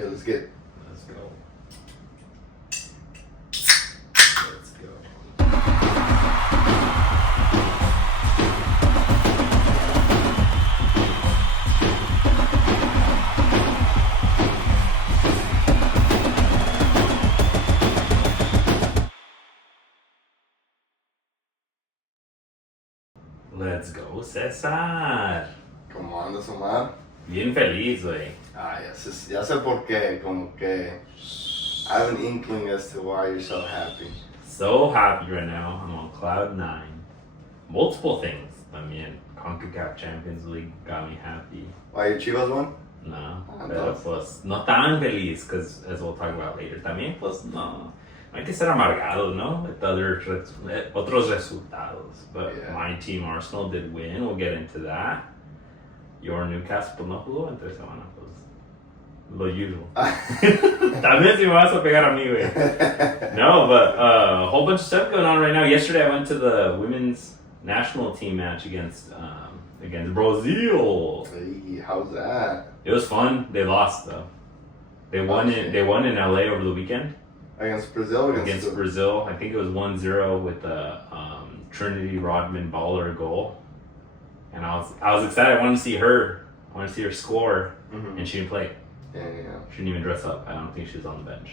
Okay, let's go. Let's go, Cesar. ¿Cómo andas, Omar? Bien feliz, güey. Ya sé por qué, como que I have an inkling as to why you're so happy. So happy right now. I'm on cloud 9. Multiple things. También CONCACAF Champions League got me happy. Why, your Chivas won? No, Ah, pero entonces. pues no tan feliz, because as we'll talk about later. También pues no hay que ser amargado, ¿no? With otros resultados. But Yeah. my team Arsenal did win. We'll get into that. Your Newcastle pues no jugó entre semana, pues lo usual. También si me vas a pegar a mí, güey. No, but a whole bunch of stuff going on right now. Yesterday I went to the women's national team match against Brazil. Hey, how's that? It was fun. They lost though. They won in LA over the weekend Against Brazil? against Brazil. I think it was 1-0 with the Trinity Rodman baller goal. And I was excited. I wanted to see her. I wanted to see her score, and she didn't play. Yeah. She didn't even dress up. I don't think she was on the bench,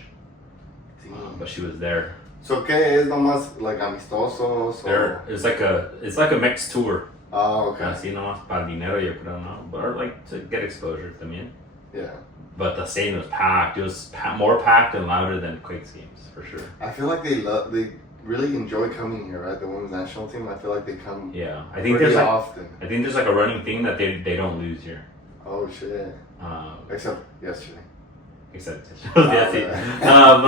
but she was there. So, ¿qué es nomás, like, amistosos? It's like a mixed tour. Oh, okay. Así nomás para dinero, yo creo, no, but like to get exposure también. Yeah. But the stadium was packed. It was more packed and louder than Quakes games for sure. I feel like they really enjoy coming here, right? The women's national team. I feel like they come. Yeah, I think pretty there's often. I think there's like a running thing that they don't lose here. Oh shit! Except yesterday. Except Oh,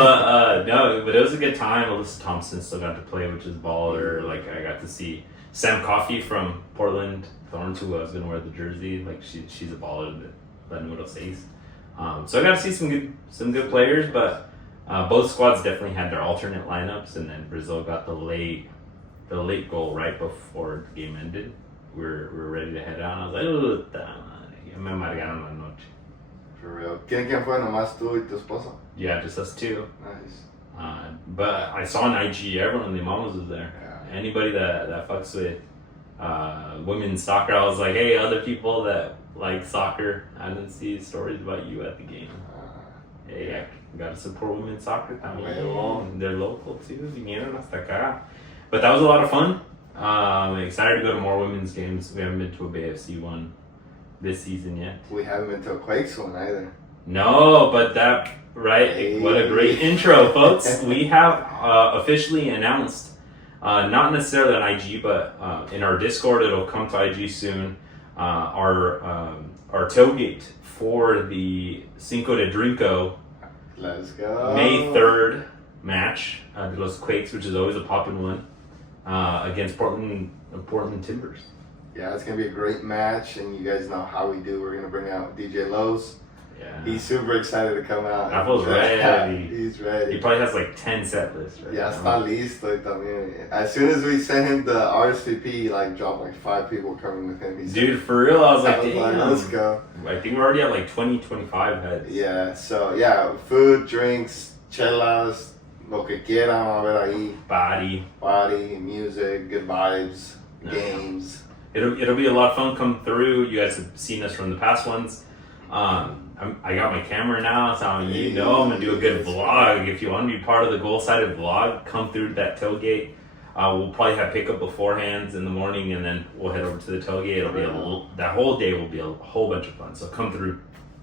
but it was a good time. Alyssa Thompson still got to play, which is baller. Like I got to see Sam Coffey from Portland Thorns, who I was gonna wear the jersey. Like she's a baller. That número 6. So I got to see some good players, but both squads definitely had their alternate lineups, and then Brazil got the late goal right before the game ended. We're ready to head out. And I was like, me amargaron la noche. For real. ¿Quién fue? Nomás tú y tu esposa? Yeah, just us two. Nice. But I saw on IG everyone in the Mamas was there. Yeah. Anybody that fucks with women's soccer, I was like, hey, other people that like soccer, I didn't see stories about you at the game. Hey, I gotta support women's soccer también. They're local too. Vinieron hasta acá. But that was a lot of fun. Excited to go to more women's games. We haven't been to a BFC one this season yet. We haven't been to a Quakes one either. No, but that, right? Hey. What a great intro, folks. We have officially announced, not necessarily on IG, but in our Discord, it'll come to IG soon, our tailgate for the Cinco de Drinko Let's go. May 3rd match, de los Quakes, which is always a poppin' one, against Portland Timbers. Yeah, it's gonna be a great match, and you guys know how we do. We're gonna bring out DJ Lowe's. Yeah. He's super excited to come out. Apple's ready. He's ready. He probably has like 10 set lists right Ya now. está listo también. As soon as we sent him the RSVP, like dropped like 5 people coming with him. Dude, for real, I was like, damn. Let's go. I think we're already at like 25 heads. Yeah, so yeah, food, drinks, chelas, lo que quieran, a ver ahí. Party, music, good vibes, games. It'll be a lot of fun. Come through. You guys have seen us from the past ones. I got my camera now, so I'm gonna do a good vlog. If you want to be part of the goal-sided vlog, come through that tailgate. We'll probably have pickup beforehand in the morning, and then we'll head over to the tailgate. It'll be that whole day will be a whole bunch of fun. So come through.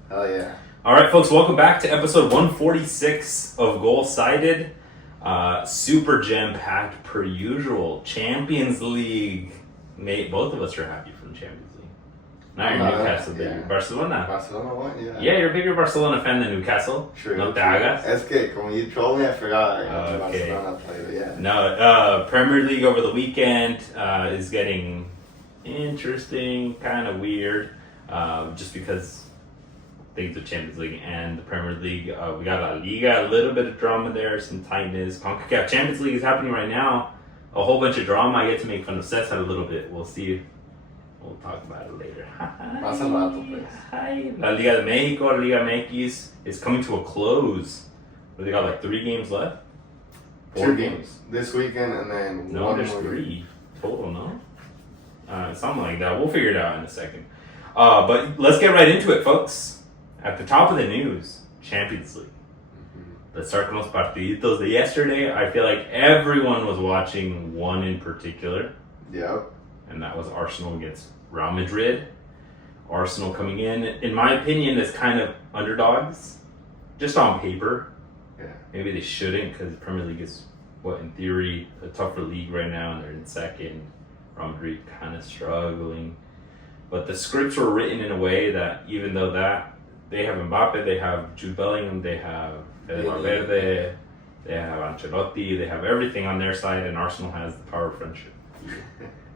Hell yeah! All right, folks, welcome back to episode 146 of Goal-Sided. Super jam-packed per usual. Champions League. Mate, both of us are happy from the Champions League. Now you're Newcastle, baby. Yeah. Barcelona. Barcelona won, yeah. Yeah, you're a bigger Barcelona fan than Newcastle. True. No te hagas. Es que, como you told me, I forgot. Okay. Barcelona played, yeah. No, Premier League over the weekend is getting interesting, kind of weird, just because things of Champions League and the Premier League. We got La Liga, a little bit of drama there, some tightness. CONCACAF Champions League is happening right now. A whole bunch of drama. I get to make fun of Cesar a little bit. We'll see We'll talk about it later. Más al rato, pues. Hi. La Liga de Mexico, La Liga MX is coming to a close. They got like 3 games left? 4 2 games this weekend, and then No, one there's more 3 total, no? Something like that. We'll figure it out in a second. But let's get right into it, folks. At the top of the news, Champions League. Let's start con los partiditos de yesterday. I feel like everyone was watching one in particular. Yep. And that was Arsenal against Real Madrid. Arsenal coming in my opinion, as kind of underdogs, just on paper. Yeah. Maybe they shouldn't, because the Premier League is, in theory, a tougher league right now, and they're in second. Real Madrid kind of struggling. But the scripts were written in a way that, even though that, they have Mbappe, they have Jude Bellingham, they have Fede Valverde, they have Ancelotti, they have everything on their side, and Arsenal has the power of friendship.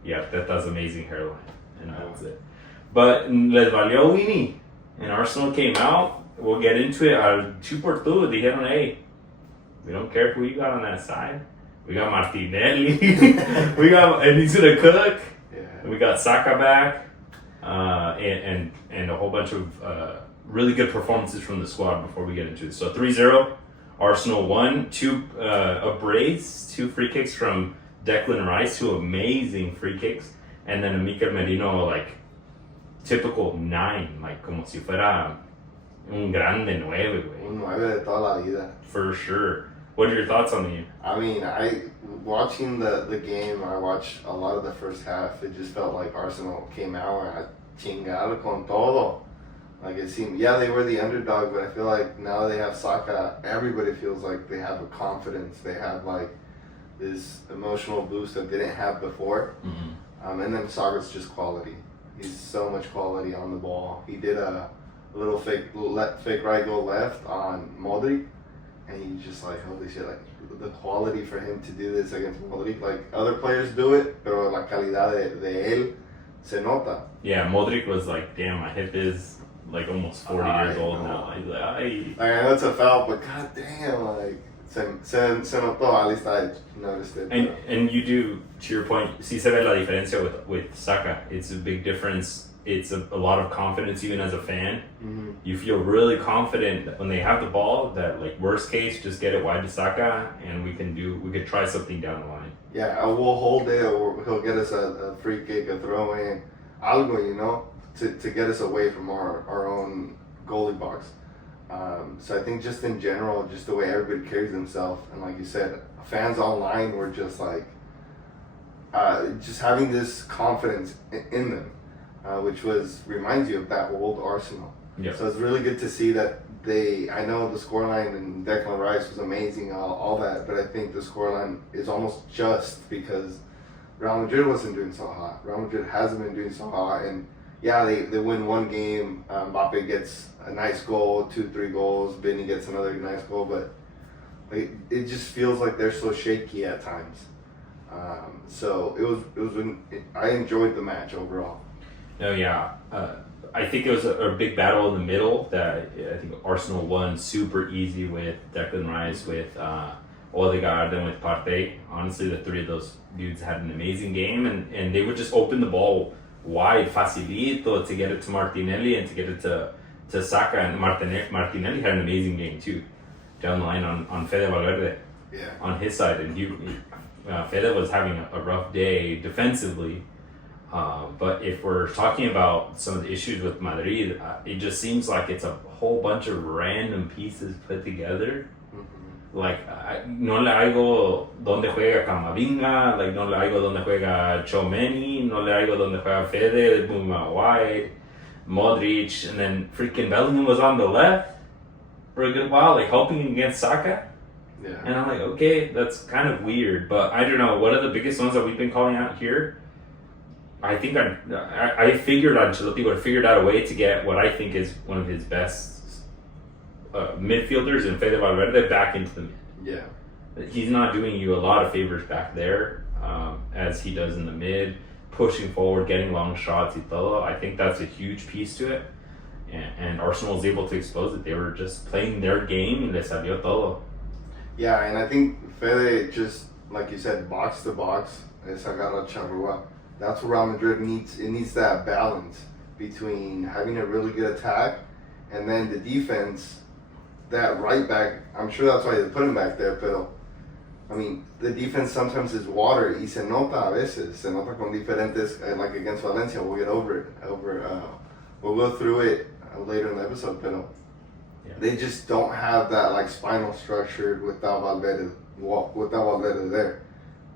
Yeah, that does amazing hairline, and that's it. But les valió Winnie, and Arsenal came out. We'll get into it. Al 2-2, dijeron, hey, we don't care who you got on that side. We got Martinelli. And he's gonna cook. Yeah. We got Saka back, and a whole bunch of really good performances from the squad before we get into it. So 3-0, Arsenal won. 2 a brace, 2 free kicks from Declan Rice, 2 amazing free kicks, and then a Mikel Merino, like typical 9, like como si fuera un grande 9, güey. Un 9 de toda la vida. For sure. What are your thoughts on the game? I mean, watching the game, I watched a lot of the first half. It just felt like Arsenal came out and chingar con todo. Like it seemed, yeah, they were the underdog, but I feel like now they have Saka. Everybody feels like they have a confidence. They have like this emotional boost that they didn't have before. Mm-hmm. And then Saka's just quality. He's so much quality on the ball. He did a little fake right goal left on Modric, and you just like, holy shit, like the quality for him to do this against Modric. Like other players do it, pero la calidad de él se nota. Yeah, Modric was like, damn, my hip is like almost 40 years old now. He's like, I know it's a foul, but god damn, like se notó. At least I noticed it. And you do, to your point, si se ve la diferencia with Saka. It's a big difference. It's a lot of confidence, even as a fan. Mm-hmm. You feel really confident that when they have the ball, that like worst case, just get it wide to Saka, and we could try something down the line. Yeah, we'll hold it, or he'll get us a free kick, a throw in, algo, you know, to get us away from our own goalie box. So I think just in general, just the way everybody carries themselves, and like you said, fans online were just like, just having this confidence in them, which reminds you of that old Arsenal. Yep. So it's really good to see that I know the scoreline and Declan Rice was amazing, all that, but I think the scoreline is almost just because Real Madrid wasn't doing so hot. Real Madrid hasn't been doing so hot, and yeah, they win one game. Mbappe gets a nice goal, 2-3 goals. Vinny gets another nice goal, but it just feels like they're so shaky at times. So I enjoyed the match overall. No, yeah. I think it was a big battle in the middle that I think Arsenal won super easy with Declan Rice, with Odegaard, and with Partey. Honestly, the 3 of those dudes had an amazing game, and they would just open the ball wide, facilito, to get it to Martinelli and to get it to Saka. And Martinelli had an amazing game too, down the line on Fede Valverde. Yeah. On his side, and Fede was having a rough day defensively. But if we're talking about some of the issues with Madrid, it just seems like it's a whole bunch of random pieces put together. Mm-hmm. Like, no le hago donde juega Camavinga, like no le hago donde juega Tchouaméni, no le hago donde juega Fede, moving out wide, Modric, and then freaking Bellingham was on the left for a good while, like helping against Saka. Yeah. And I'm like, okay, that's kind of weird, but I don't know. One of the biggest ones that we've been calling out here, I think I figured Ancelotti would have figured out a way to get what I think is one of his best midfielders in Fede Valverde back into the mid. Yeah. He's not doing you a lot of favors back there, as he does in the mid, pushing forward, getting long shots, y todo. I think that's a huge piece to it. And Arsenal was able to expose it. They were just playing their game, and les salió todo. Yeah, and I think Fede just, like you said, box to box, es agarra charrua. That's what Real Madrid needs. It needs that balance between having a really good attack and then the defense. That right back, I'm sure that's why they put him back there, but I mean, the defense sometimes is water. Y se nota a veces. Se nota con diferentes, like against Valencia. We'll get over it. We'll go through it later in the episode, but they just don't have that like spinal structure without Valverde. Without Valverde there.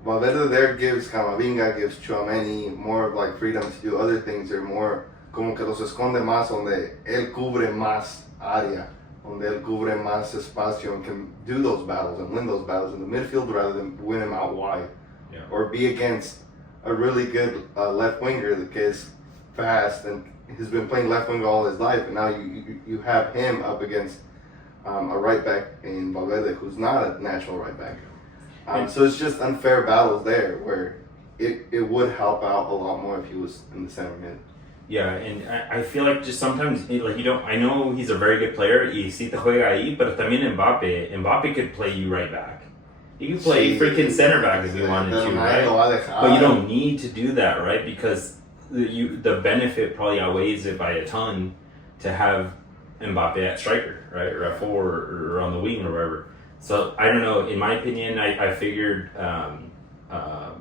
Valverde there gives Camavinga, gives Tchouaméni more of like freedom to do other things. They're more como que los esconde más, donde él cubre más área, donde él cubre más espacio and can do those battles and win those battles in the midfield rather than win them out wide. Yeah. Or be against a really good left winger that is fast and has been playing left wing all his life, and now you have him up against a right back in Valverde who's not a natural right back. So it's just unfair battles there where it would help out a lot more if he was in the center mid. Yeah, and I feel like just sometimes like you don't. I know he's a very good player. Y sí te juega ahí, but también Mbappe could play you right back. He could play freaking center back if you wanted to, right? But you don't need to do that, right? Because the benefit probably outweighs it by a ton to have Mbappe at striker, right, or at forward or on the wing or wherever. So I don't know. In my opinion, I figured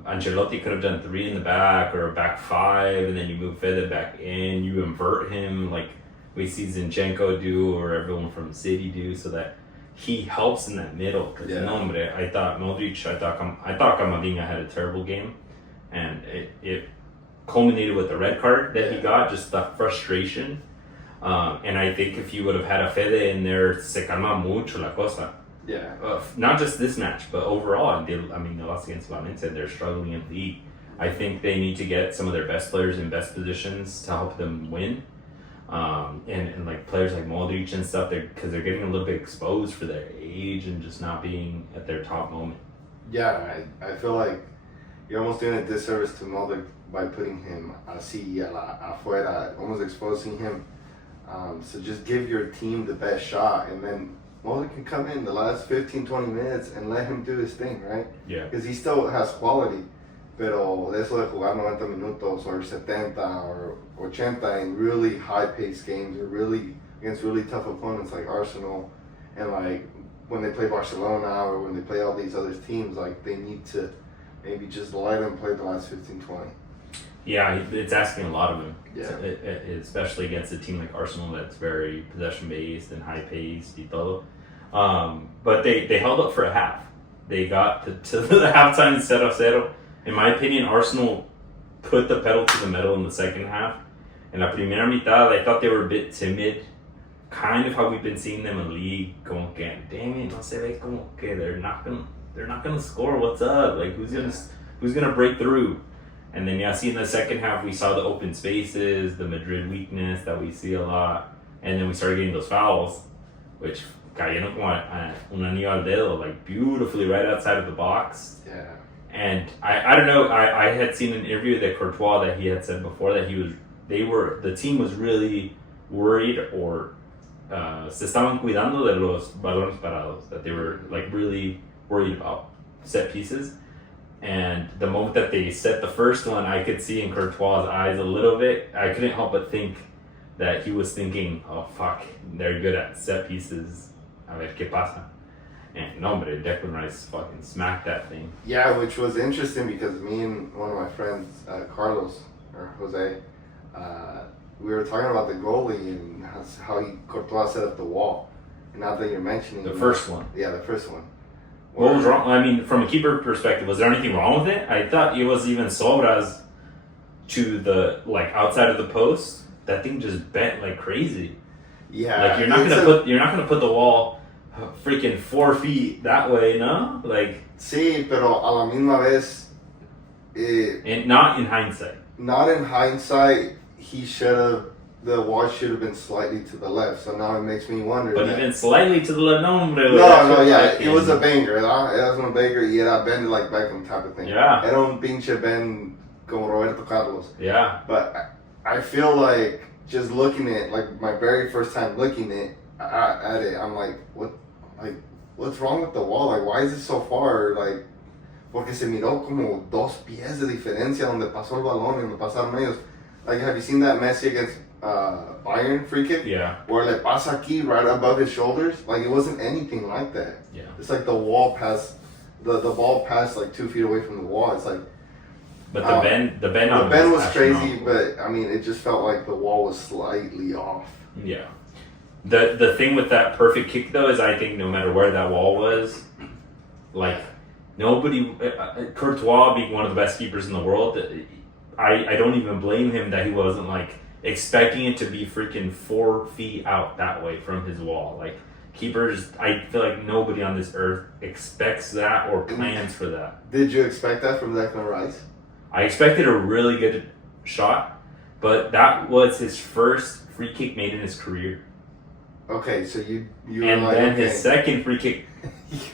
Ancelotti could have done 3 in the back or a back 5, and then you move Fede back in. You invert him like we see Zinchenko do or everyone from City do, so that he helps in that middle. Because I thought Modric, I thought Camavinga had a terrible game, and it culminated with the red card that he got, just the frustration. And I think if you would have had a Fede in there, se calma mucho la cosa. Yeah. Not just this match, but overall. They lost against Valencia. They're struggling in the league. I think they need to get some of their best players in best positions to help them win. And like players like Modric and stuff, because they're getting a little bit exposed for their age and just not being at their top moment. Yeah, I feel like you're almost doing a disservice to Modric by putting him así afuera, almost exposing him. So just give your team the best shot, and then Modric can come in the last 15, 20 minutes and let him do his thing, right? Yeah. Because he still has quality. Pero de eso de jugar 90 minutos or 70 or 80 in really high-paced games or really against really tough opponents like Arsenal and like when they play Barcelona or when they play all these other teams, like they need to maybe just let him play the last 15, 20. Yeah, it's asking a lot of him. Yeah. Especially against a team like Arsenal that's very possession-based and high-paced y todo. But they held up for a half. They got to the halftime instead of 0. In my opinion, Arsenal put the pedal to the metal in the second half. In la primera mitad, I thought they were a bit timid. Kind of how we've been seeing them in league. Como que, damn it, no se ve como que they're not gonna score. What's up? Like who's gonna break through? And then see in the second half we saw the open spaces, the Madrid weakness that we see a lot, and then we started getting those fouls, which cayeron como un anillo al dedo, like beautifully right outside of the box. Yeah. And I don't know, I had seen an interview that Courtois that he had said before that the team was really worried or se estaban cuidando de los balones parados, that they were like really worried about set pieces. And the moment that they set the first one, I could see in Courtois' eyes a little bit. I couldn't help but think that he was thinking, oh fuck, they're good at set pieces. A ver qué pasa. And no, but Declan Rice fucking smacked that thing. Yeah, which was interesting because me and one of my friends, Carlos or Jose, we were talking about the goalie and how Courtois set up the wall. And now that you're mentioning the first one. Yeah, the first one. What was wrong? I mean, from a keeper perspective, was there anything wrong with it? I thought it was even Sobras to the outside of the post. That thing just bent like crazy. Yeah, like you're not gonna put the wall freaking 4 feet that way, no? Like sí, pero a la misma vez. And not in hindsight. Not in hindsight. The wall should have been slightly to the left, so now it makes me wonder. But even slightly to the left, it was a banger, ¿verdad? Era un banger y era bend like Beckham type of thing. Yeah. Era un pinche bend como Roberto Carlos. Yeah. But I feel like just looking at like my very first time looking at it, I'm like, what's wrong with the wall? Like, why is it so far? Like, porque se miró como 2 pies de diferencia donde pasó el balón y donde pasaron ellos. Like, have you seen that Messi against Bayern free kick? Yeah. Where le pasa aquí right above his shoulders? Like, it wasn't anything like that. Yeah. It's like the wall passed, the ball passed like 2 feet away from the wall. It's like, But the bend was crazy, but I mean, it just felt like the wall was slightly off. Yeah. The thing with that perfect kick though is I think no matter where that wall was, like nobody, Courtois being one of the best keepers in the world, I don't even blame him that he wasn't like expecting it to be freaking 4 feet out that way from his wall. Like keepers, I feel like nobody on this earth expects that or plans for that. Did you expect that from Declan Rice? I expected a really good shot, but that was his first free kick made in his career. Okay, so you And were like, then okay. his second free kick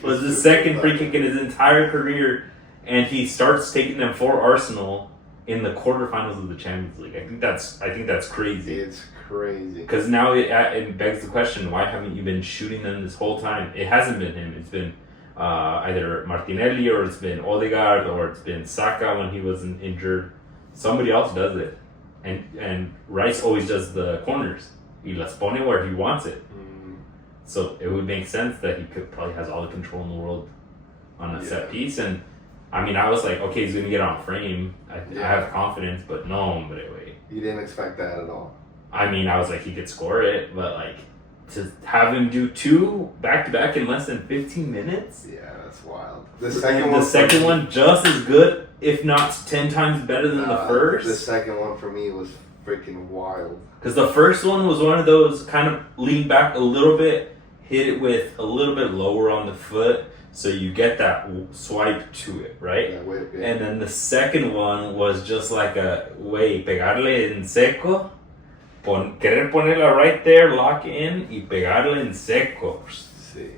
was the second free kick in his entire career, and he starts taking them for Arsenal in the quarterfinals of the Champions League. I think that's crazy. It's crazy. Because now it begs the question: why haven't you been shooting them this whole time? It hasn't been him. It's been either Martinelli or it's been Odegaard or it's been Saka when he wasn't injured. Somebody else does it, and Rice always does the corners. He las pone where he wants it. So it would make sense that he probably has all the control in the world on a set piece. And I mean, I was like, okay, he's going to get on frame. I have confidence, but no, wait. You didn't expect that at all. I mean, I was like, he could score it, but like to have him do 2 back-to-back in less than 15 minutes? Yeah, that's wild. The second one just as good, if not 10 times better than the first. The second one for me was freaking wild. Because the first one was one of those kind of lean back a little bit, hit it with a little bit lower on the foot, so you get that swipe to it, right? Yeah, whip, yeah. And then the second one was just like a, pegarle en seco, querer ponerla right there, lock in, y pegarle en seco. Sí,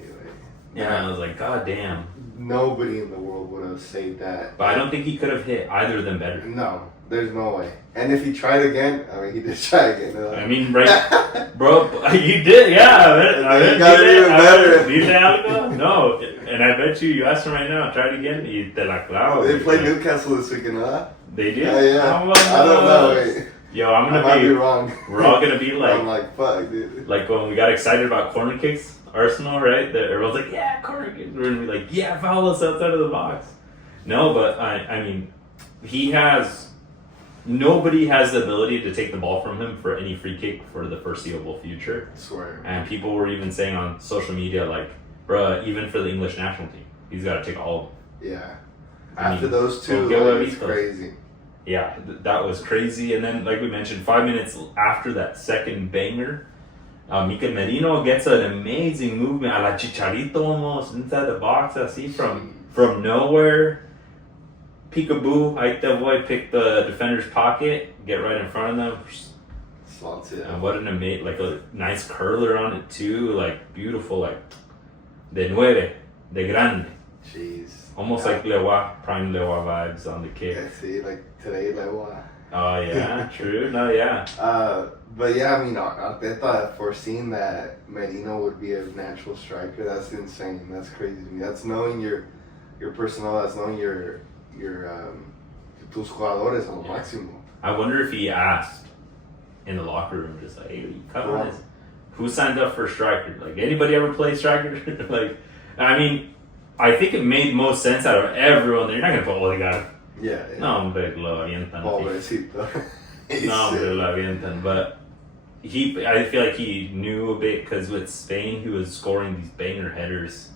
And I was like, God damn. Nobody in the world would have saved that. But I don't think he could have hit either of them better. No, there's no way. And if he tried again, I mean, he did try again. I mean, right, bro, you did, yeah. You got it even better. Dile algo? No, and I bet you asked him right now, try it again, y te la clavo. They played Newcastle this weekend, huh? They did? Yeah. Oh, I don't know. Wait. Yo, I might be wrong. We're all gonna be like, I'm like, fuck, dude. Like when we got excited about corner kicks, Arsenal, right? Everyone's like, yeah, corner kicks. We're gonna be like, yeah, foul us outside of the box. No, but I mean, nobody has the ability to take the ball from him for any free kick for the foreseeable future. I swear. And people were even saying on social media, like, bruh, even for the English national team, he's got to take all of them. Yeah. I After mean, those two, it's crazy. Yeah, that was crazy. And then, like we mentioned, 5 minutes after that second banger, Mikel Merino gets an amazing movement, a la Chicharito almost, inside the box, así from nowhere. Peekaboo, ahí te voy, pick the defender's pocket, get right in front of them. Slots it. And what an amazing, like a nice curler on it too, like beautiful, like de nueve, de grande. Jeez. Almost like Lewa, prime Lewa vibes on the kick. Yeah, see, like today, like what? Oh yeah, true. No, yeah. But yeah, I mean, Arteta foreseeing that Merino would be a natural striker. That's insane. That's crazy to me. That's knowing your personnel. That's knowing your tus jugadores al máximo. I wonder if he asked in the locker room, just like, hey, who signed up for striker? Like, anybody ever play striker? Like, I mean, I think it made most sense out of everyone. You're not gonna put Odegaard. Yeah. No, hombre, lo avientan. Pobrecito. No, hombre, lo avientan. But I feel like he knew a bit because with Spain, he was scoring these banger headers.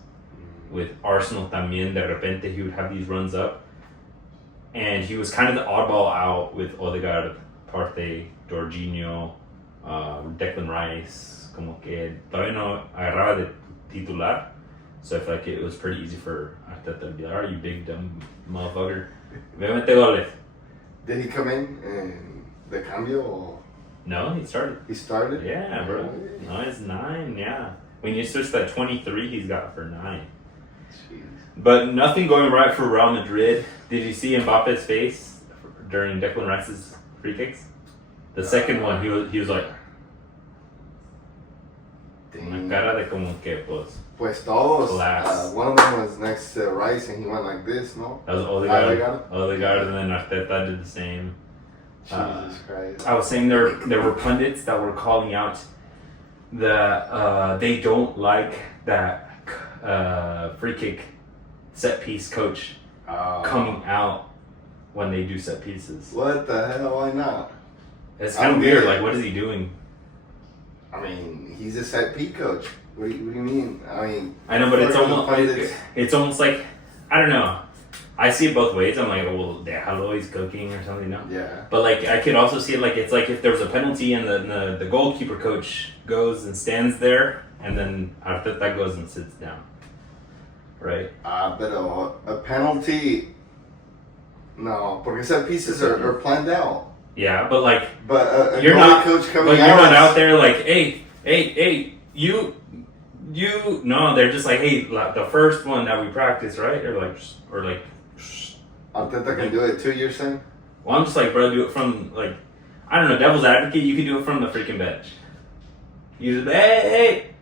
With Arsenal también, de repente he would have these runs up. And he was kind of the oddball out with Odegaard, Partey, Jorginho, Declan Rice. Como que todavía no agarraba de titular. So I feel like it was pretty easy for Arteta to be like, alright, you big dumb motherfucker. Ve mete goles. Did he come in the cambio? Or? No, he started. He started? Yeah, bro. No, it's 9, yeah. When you switch that 23, he's got for 9. Jeez. But nothing going right for Real Madrid. Did you see Mbappe's face during Declan Rice's free kicks? The second one, he was like, una cara de como que, pues, Pues todos. Class. One of them was next to Rice, and he went like this, no? That was Odegaard, and then Arteta did the same. Jesus Christ. I was saying there were pundits that were calling out that they don't like that free kick set piece coach coming out when they do set pieces. What the hell? Why not? It's kind of weird. Like, what is he doing? I mean, he's a set piece coach. What do you mean? I mean, I know, but it's almost like, I don't know. I see it both ways. I'm like, oh, well, déjalo, he's cooking or something, no? Yeah. But like, I could also see it like, it's like if there was a penalty and the goalkeeper coach goes and stands there, and then Arteta goes and sits down. Right? But a penalty, no, porque set pieces are planned out. Yeah, but like, but you're not coach coming but you're not out there like, hey, you. No, they're just like, hey, like the first one that we practice, right? Or like. Arteta can do it too, you're saying? Well, I'm just like, bro, do it from like, I don't know, devil's advocate. You could do it from the freaking bench. You just, hey,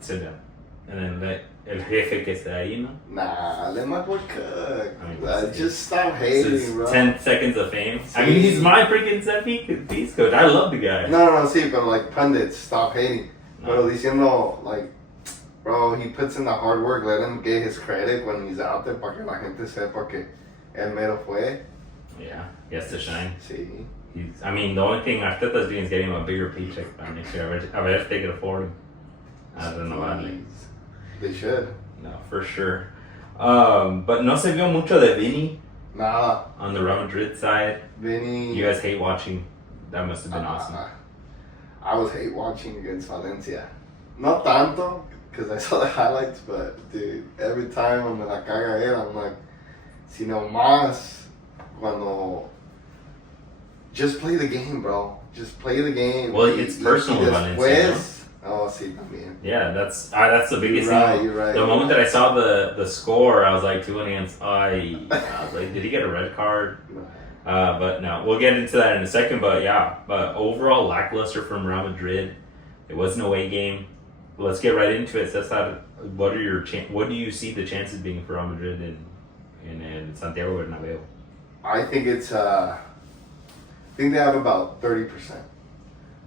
sit down, and then let el jefe que está ahí, no? Nah, let my boy cook. I mean, just stop hating, bro. 10 seconds of fame. I mean, he's my freaking set piece coach. I love the guy. No, see, but like pundits, stop hating. Pero diciendo, like, bro, he puts in the hard work. Let him get his credit when he's out there para que la gente sepa que él mero fue. Yeah, he has to shine. Sí. I mean, the only thing Arteta's doing is getting him a bigger paycheck by next year. A ver if they can afford him. I don't know. They should. No, for sure. But no se vio mucho de Vini. Nada. On the Real Madrid side. Vini. You guys hate watching. That must have been awesome. I was hate watching against Valencia. Not tanto, because I saw the highlights, but dude, every time I'm in la caga él, I'm like, sino más cuando. Just play the game, bro. Just play the game. Well, it's personal, Valencia. Oh, sí, también. Yeah, that's the biggest thing. You're right. The moment that I saw the score, I was like 2-1 against. I was like, did he get a red card? No. But no, we'll get into that in a second. But yeah, overall lackluster from Real Madrid. It was an away game. Let's get right into it. What do you see the chances being for Real Madrid in Santiago Bernabeu? I think I think they have about 30%.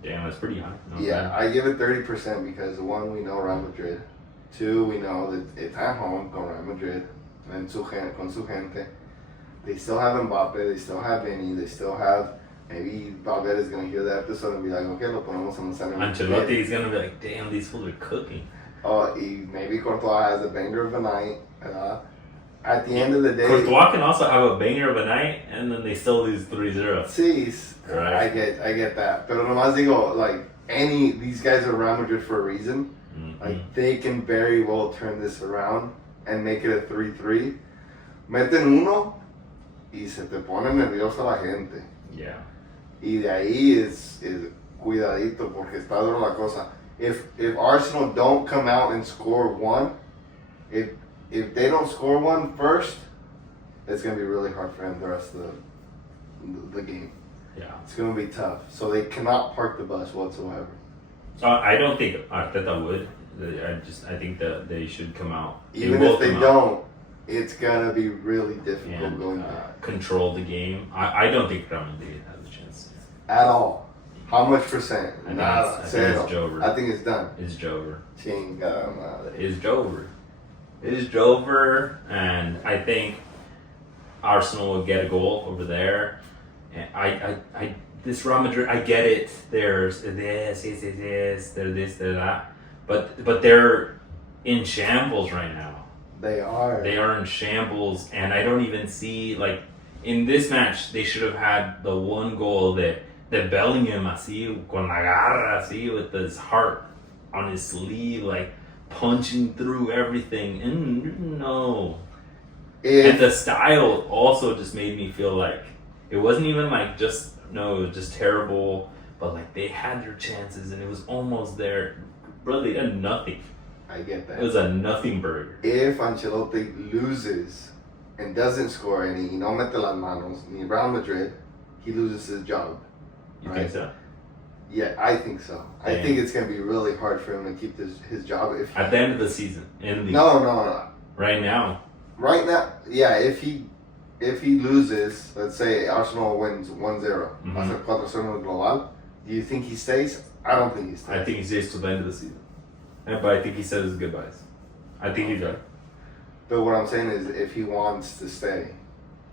Damn, that's pretty high. Yeah, I give it 30% because one, we know Real Madrid. Two, we know that it's at home con Real Madrid and con su gente. They still have Mbappe, they still have Vini, they still have, maybe Valverde is going to hear that episode and be like, okay, lo ponemos en the center. Ancelotti is going to be like, damn, these fools are cooking. Maybe Courtois has a banger of a night. At the end of the day... Courtois can also have a banger of a night, and then they still lose 3-0. Sí, right. I get that. Pero nomás digo, like, these guys are Real Madrid for a reason. Mm-hmm. Like, they can very well turn this around and make it a 3-3. Meten uno... y se te pone nerviosa la gente. Yeah. Y de ahí es cuidadito porque está dura la cosa. If Arsenal don't come out and score one, if they don't score one first, it's going to be really hard for them the rest of the game. Yeah. It's going to be tough. So they cannot park the bus whatsoever. I don't think Arteta would. I think that they should come out. Even if they don't, it's gonna be really difficult and, going back. Control the game. I don't think Real Madrid has a chance at all. How much percent? I think it's Jover. I think it's done. It's Jover. Chingada madre. It's Jover. It's Jover, and I think Arsenal will get a goal over there. And this Real Madrid, I get it. There's this, they're this, they're that, but they're in shambles right now. They are. They are in shambles, and I don't even see, like, in this match, they should have had the one goal that Bellingham, así, con la garra, así, with his heart on his sleeve, like, punching through everything. No. And the style also just made me feel like, it wasn't even like it was just terrible, but like, they had their chances, and it was almost there. Bro, they had nothing. I get that. It was a nothing burger. If Ancelotti loses and doesn't score any, no mete las manos, ni Real Madrid, he loses his job. You think so? Yeah, I think so. I think it's going to be really hard for him to keep his job. At the end of the season. No. Right now. Right now, yeah, if he loses, let's say Arsenal wins 1-0, pasa 4-0 global, do you think he stays? I don't think he stays. I think he stays till the end of the season. But I think he says his goodbyes. I think he's done. But what I'm saying is, if he wants to stay,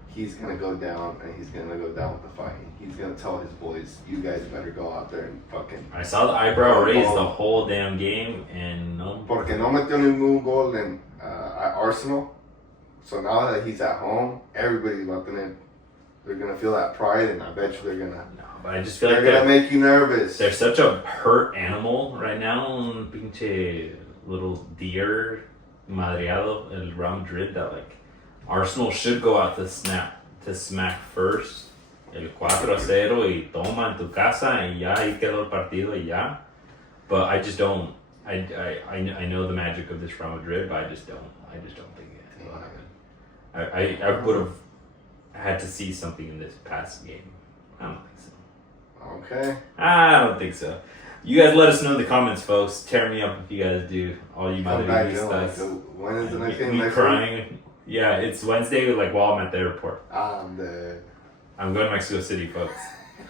he's going to go down, and he's going to go down with the fight. He's going to tell his boys, you guys better go out there and fucking... I saw the eyebrow raise the whole damn game, and no... Porque no metió ningún gol en Arsenal. So now that he's at home, everybody's they're going to feel that pride, and I bet you they're going to... No, but I just feel they're going to make you nervous. They're such a hurt animal right now, pinche little deer madreado el Real Madrid, that like Arsenal should go out to smack first el 4-0 y toma en tu casa y ya ahí quedó el partido y ya. But I just don't. I know the magic of this Real Madrid, but I just don't think it will happen. I would have had to see something in this past game. I don't think so. Okay. I don't think so. You guys let us know in the comments, folks. Tear me up if you guys do. All you Madridistas. When is the next game? Me crying. Yeah, it's Wednesday, like while I'm at the airport. I'm going to Mexico City, folks.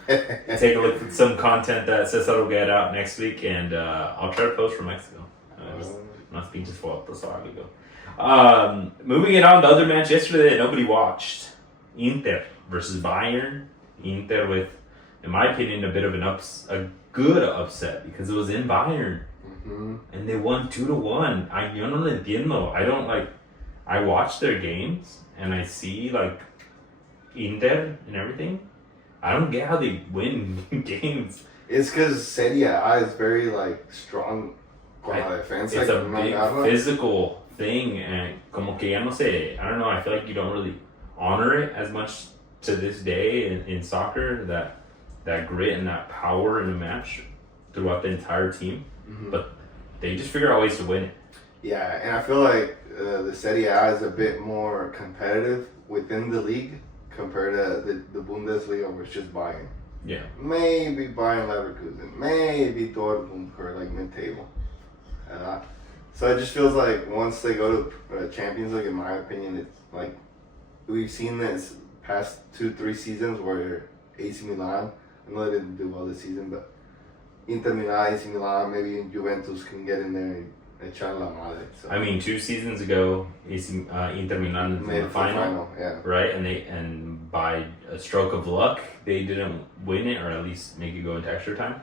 Take a look at some content that Cesar will get out next week, and I'll try to post from Mexico. Unas pinches fotos, algo. Moving it on, the other match yesterday that nobody watched. Inter versus Bayern. Inter with, in my opinion, a bit of a good upset because it was in Bayern. And they won 2-1. Yo no lo entiendo. I watch their games and I see like Inter and everything. I don't get how they win games. It's because Serie A is very like strong con la defensa. It's a big physical thing, and como que ya no sé. I don't know. I feel like you don't really honor it as much to this day in soccer. That grit and that power in a match throughout the entire team, but they just figure out ways to win it. Yeah, and I feel like the Serie A is a bit more competitive within the league compared to the Bundesliga, which is Bayern. Yeah. Maybe Bayern Leverkusen, maybe Dortmund for like mid-table. So it just feels like once they go to Champions League, in my opinion, it's like we've seen this past 2-3 seasons where AC Milan, I know they didn't do well this season, but Inter Milan, AC Milan, maybe Juventus can get in there and echar la madre. So. I mean, 2 seasons ago, Inter Milan made the final, yeah. Right? And by a stroke of luck, they didn't win it, or at least make it go into extra time.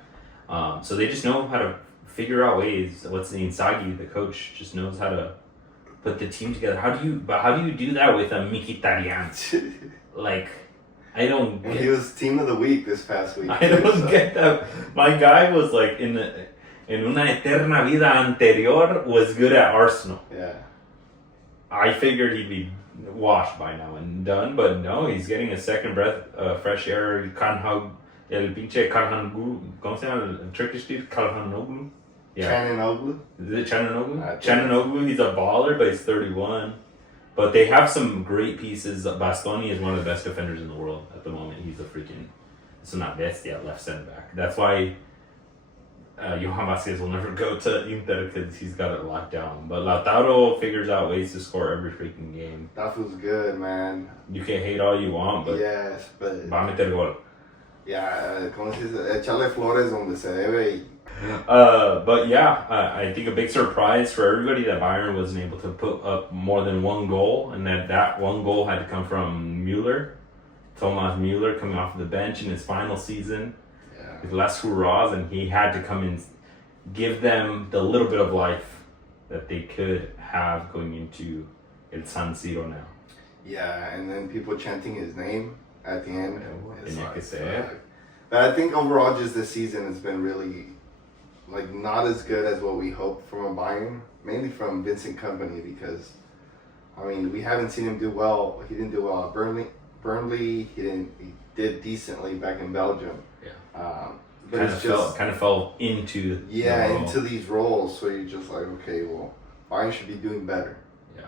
So they just know how to figure out ways. What's the Inzaghi, the coach, just knows how to put the team together. How do you do that with a Mkhitaryan? Like, I don't get... He was team of the week this past week. I don't get that. My guy was like in una eterna vida anterior was good at Arsenal. Yeah. I figured he'd be washed by now and done, but no, he's getting a second breath, fresh air. El pinche Kalhanoglu, ¿cómo se llama? El Turkish dude, Kalhanoglu. Yeah. Chananoglu? Is it Chananoglu? Chananoglu, he's a baller, but he's 31. But they have some great pieces. Bastoni is one of the best defenders in the world at the moment. He's a freaking, it's not bestia, left center back. That's why Johan Vazquez will never go to Inter because he's got it locked down. But Lautaro figures out ways to score every freaking game. That feels good, man. You can hate all you want, but yes, but va a meter gol. Yeah, como se dice, echarle flores donde se debe. But yeah, I think a big surprise for everybody that Bayern wasn't able to put up more than one goal, and that one goal had to come from Müller, Thomas Müller, coming off of the bench in his final season. His last hurrahs, and he had to come and give them the little bit of life that they could have going into El San Siro now. Yeah, and then people chanting his name at the end. But I think overall, just this season has been really, like, not as good as what we hoped from a Bayern, mainly from Vincent Kompany, because, I mean, we haven't seen him do well. He didn't do well at Burnley. He did decently back in Belgium. Yeah. But kind of fell into into these roles. So you're just like, okay, well, Bayern should be doing better. Yeah,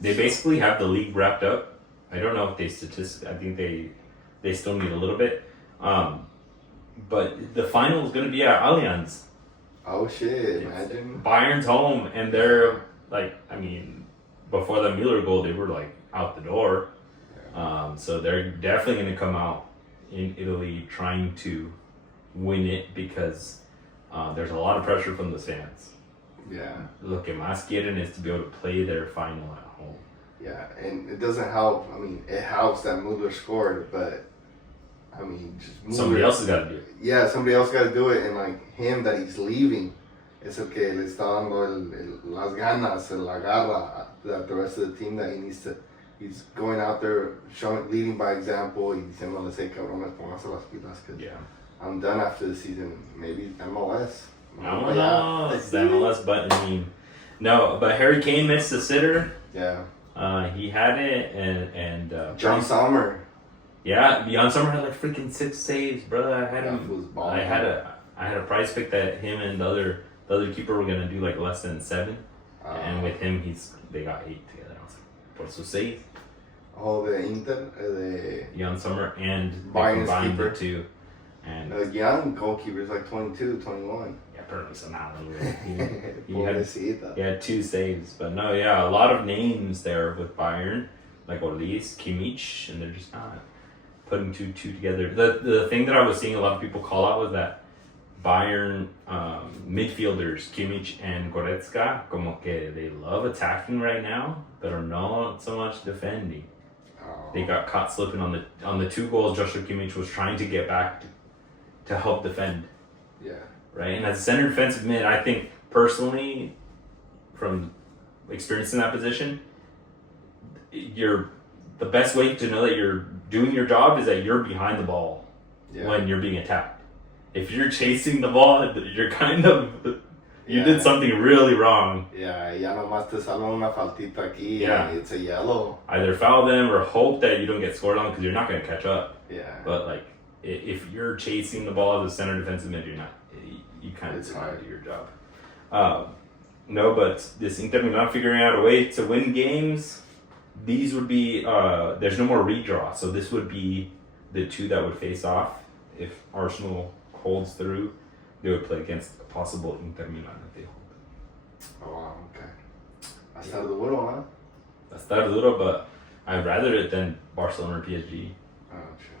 they basically have the league wrapped up. I don't know if they I think they still need a little bit. But the final is going to be at Allianz. Oh shit! Imagine. Bayern's home, and they're like, I mean, before the Mueller goal, they were like out the door. So they're definitely going to come out in Italy trying to win it because there's a lot of pressure from the fans. Yeah. Lo que más quieren is to be able to play their final at home. Yeah, and it doesn't help. I mean, it helps that Mueller scored, but I mean, just Mueller, Somebody else has got to do it. Yeah, somebody else got to do it, and like him that he's leaving, es el que le está dando las ganas, la garra that the rest of the team that he needs to. He's going out there, leading by example, y diciéndole, "Hey, cabrones, pónganse las pilas, because I'm done after the season. Maybe MLS." No, it's the MLS, but I mean, no, but Harry Kane missed the sitter. Yeah. He had it, and John Sommer. Yeah, Jan Sommer had like freaking 6 saves, brother. I had him. I had a prize pick that him and the other keeper were gonna do like less than 7, and with him they got 8 together. I was like, por su 6. Oh, the Inter, Jan Sommer and Bayern's combined keeper. the 2, and young goalkeeper is like 22, 21. yeah, personally, he had 2 saves, but no, yeah, a lot of names there with Bayern, like Olis, Kimmich, and they're just not putting two together. The thing that I was seeing a lot of people call out was that Bayern midfielders Kimmich and Goretzka, como que they love attacking right now, but are not so much defending. Oh. They got caught slipping on the 2 goals. Joshua Kimmich was trying to get back to help defend. Yeah. Right, and as a center defensive mid, I think personally, from experience in that position, the best way to know that you're doing your job is that you're behind the ball when you're being attacked. If you're chasing the ball, you're kind of you did something really wrong. Yeah, ya nomás te sale una faltita aquí. Yeah, it's a yellow. Either foul them or hope that you don't get scored on because you're not going to catch up. Yeah. But like, if you're chasing the ball as a center defensive mid, you're not. You kind of It's did not hard. do your job. No, but this Inter Milan figuring out a way to win games. These would be there's no more redraw, so this would be the 2 that would face off. If Arsenal holds through, they would play against a possible Inter Milan if they hold. Oh wow, okay. Hasta duro, huh? That's duro, but I'd rather it than Barcelona or PSG. Oh, true.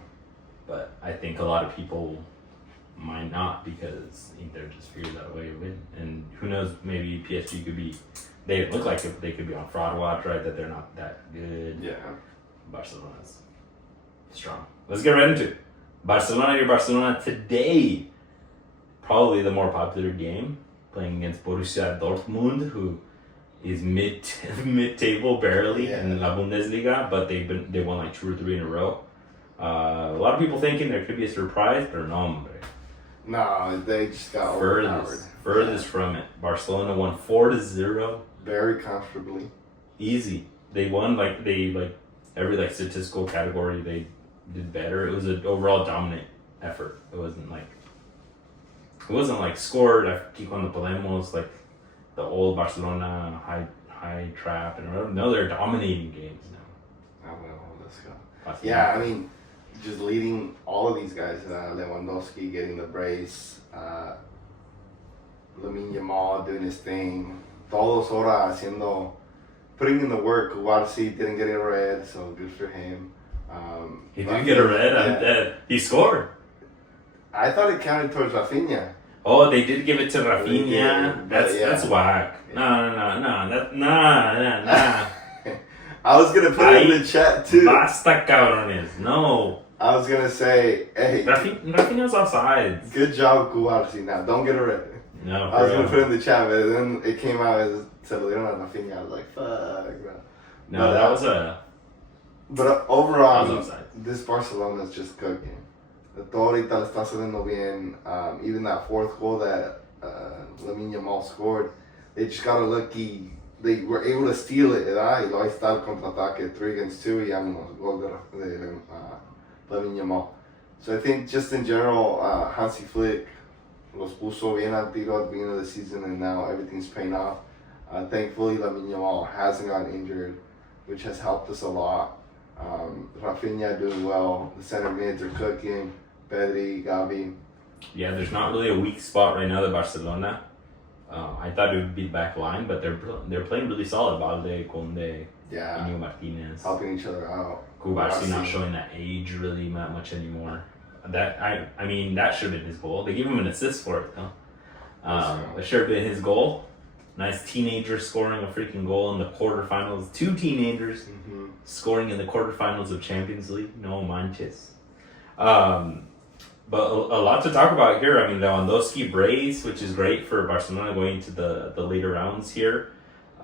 But I think a lot of people might not because Inter just figured out a way to win. And who knows, maybe PSG could be. They look like they could be on fraud watch, right? That they're not that good. Yeah. Barcelona's strong. Let's get right into it. Barcelona today. Probably the more popular game, playing against Borussia Dortmund, who is mid-table barely in La Bundesliga, but they won like 2 or 3 in a row. A lot of people thinking there could be a surprise, but no, hombre. No, they just got overpowered. Furthest from it. Barcelona won 4-0. Very comfortably. Easy. They won every statistical category they did better. It was an overall dominant effort. It wasn't like scored aquí cuando podemos, like the old Barcelona high trap and whatever. No, they're dominating games now. Oh well, let's go. Yeah, I mean, just leading all of these guys, Lewandowski getting the brace, Lamine Yamal doing his thing, todos ahora putting in the work. Kubarsi didn't get a red, so good for him. He didn't get a red. I'm dead. He scored. I thought it counted towards Rafinha. Oh, they did give it to Rafinha. That's whack. No. I was gonna put it in the chat too. Basta cabrones. No. I was gonna say, hey, Rafinha's offside. Good job, Kubarsi. Now don't get a red. No. I was gonna put it in the chat, but then it came out as se lo dieron a Rafinha. I was like, fuck, bro. No, that was a. But overall, this Barcelona is just cooking. Todo ahorita le está saliendo bien. Even that 4th goal that Lamine Yamal scored, they just got lucky. They were able to steal it, ¿verdad? Y luego ahí está el contraataque, 3-2, y vámonos, gol de Lamine Yamal. So I think just in general, Hansi Flick los puso bien al tiro at the beginning of the season, and now everything's paying off. Thankfully, Lamine Yamal hasn't gotten injured, which has helped us a lot. Rafinha doing well. The center mids are cooking. Pedri, Gavi. Yeah, there's not really a weak spot right now at Barcelona. I thought it would be the back line, but they're playing really solid. Balde, Conde, Yeah, Inigo Martinez. helping each other out. Kubarsi not showing that age really that much anymore. I mean that should have been his goal. They gave him an assist for it though. It should have been his goal. Nice teenager scoring a freaking goal in the quarterfinals. Two teenagers scoring in the quarterfinals of Champions League. No manches. But a lot to talk about here. I mean, the Lewandowski brace, which is great for Barcelona going to the later rounds here.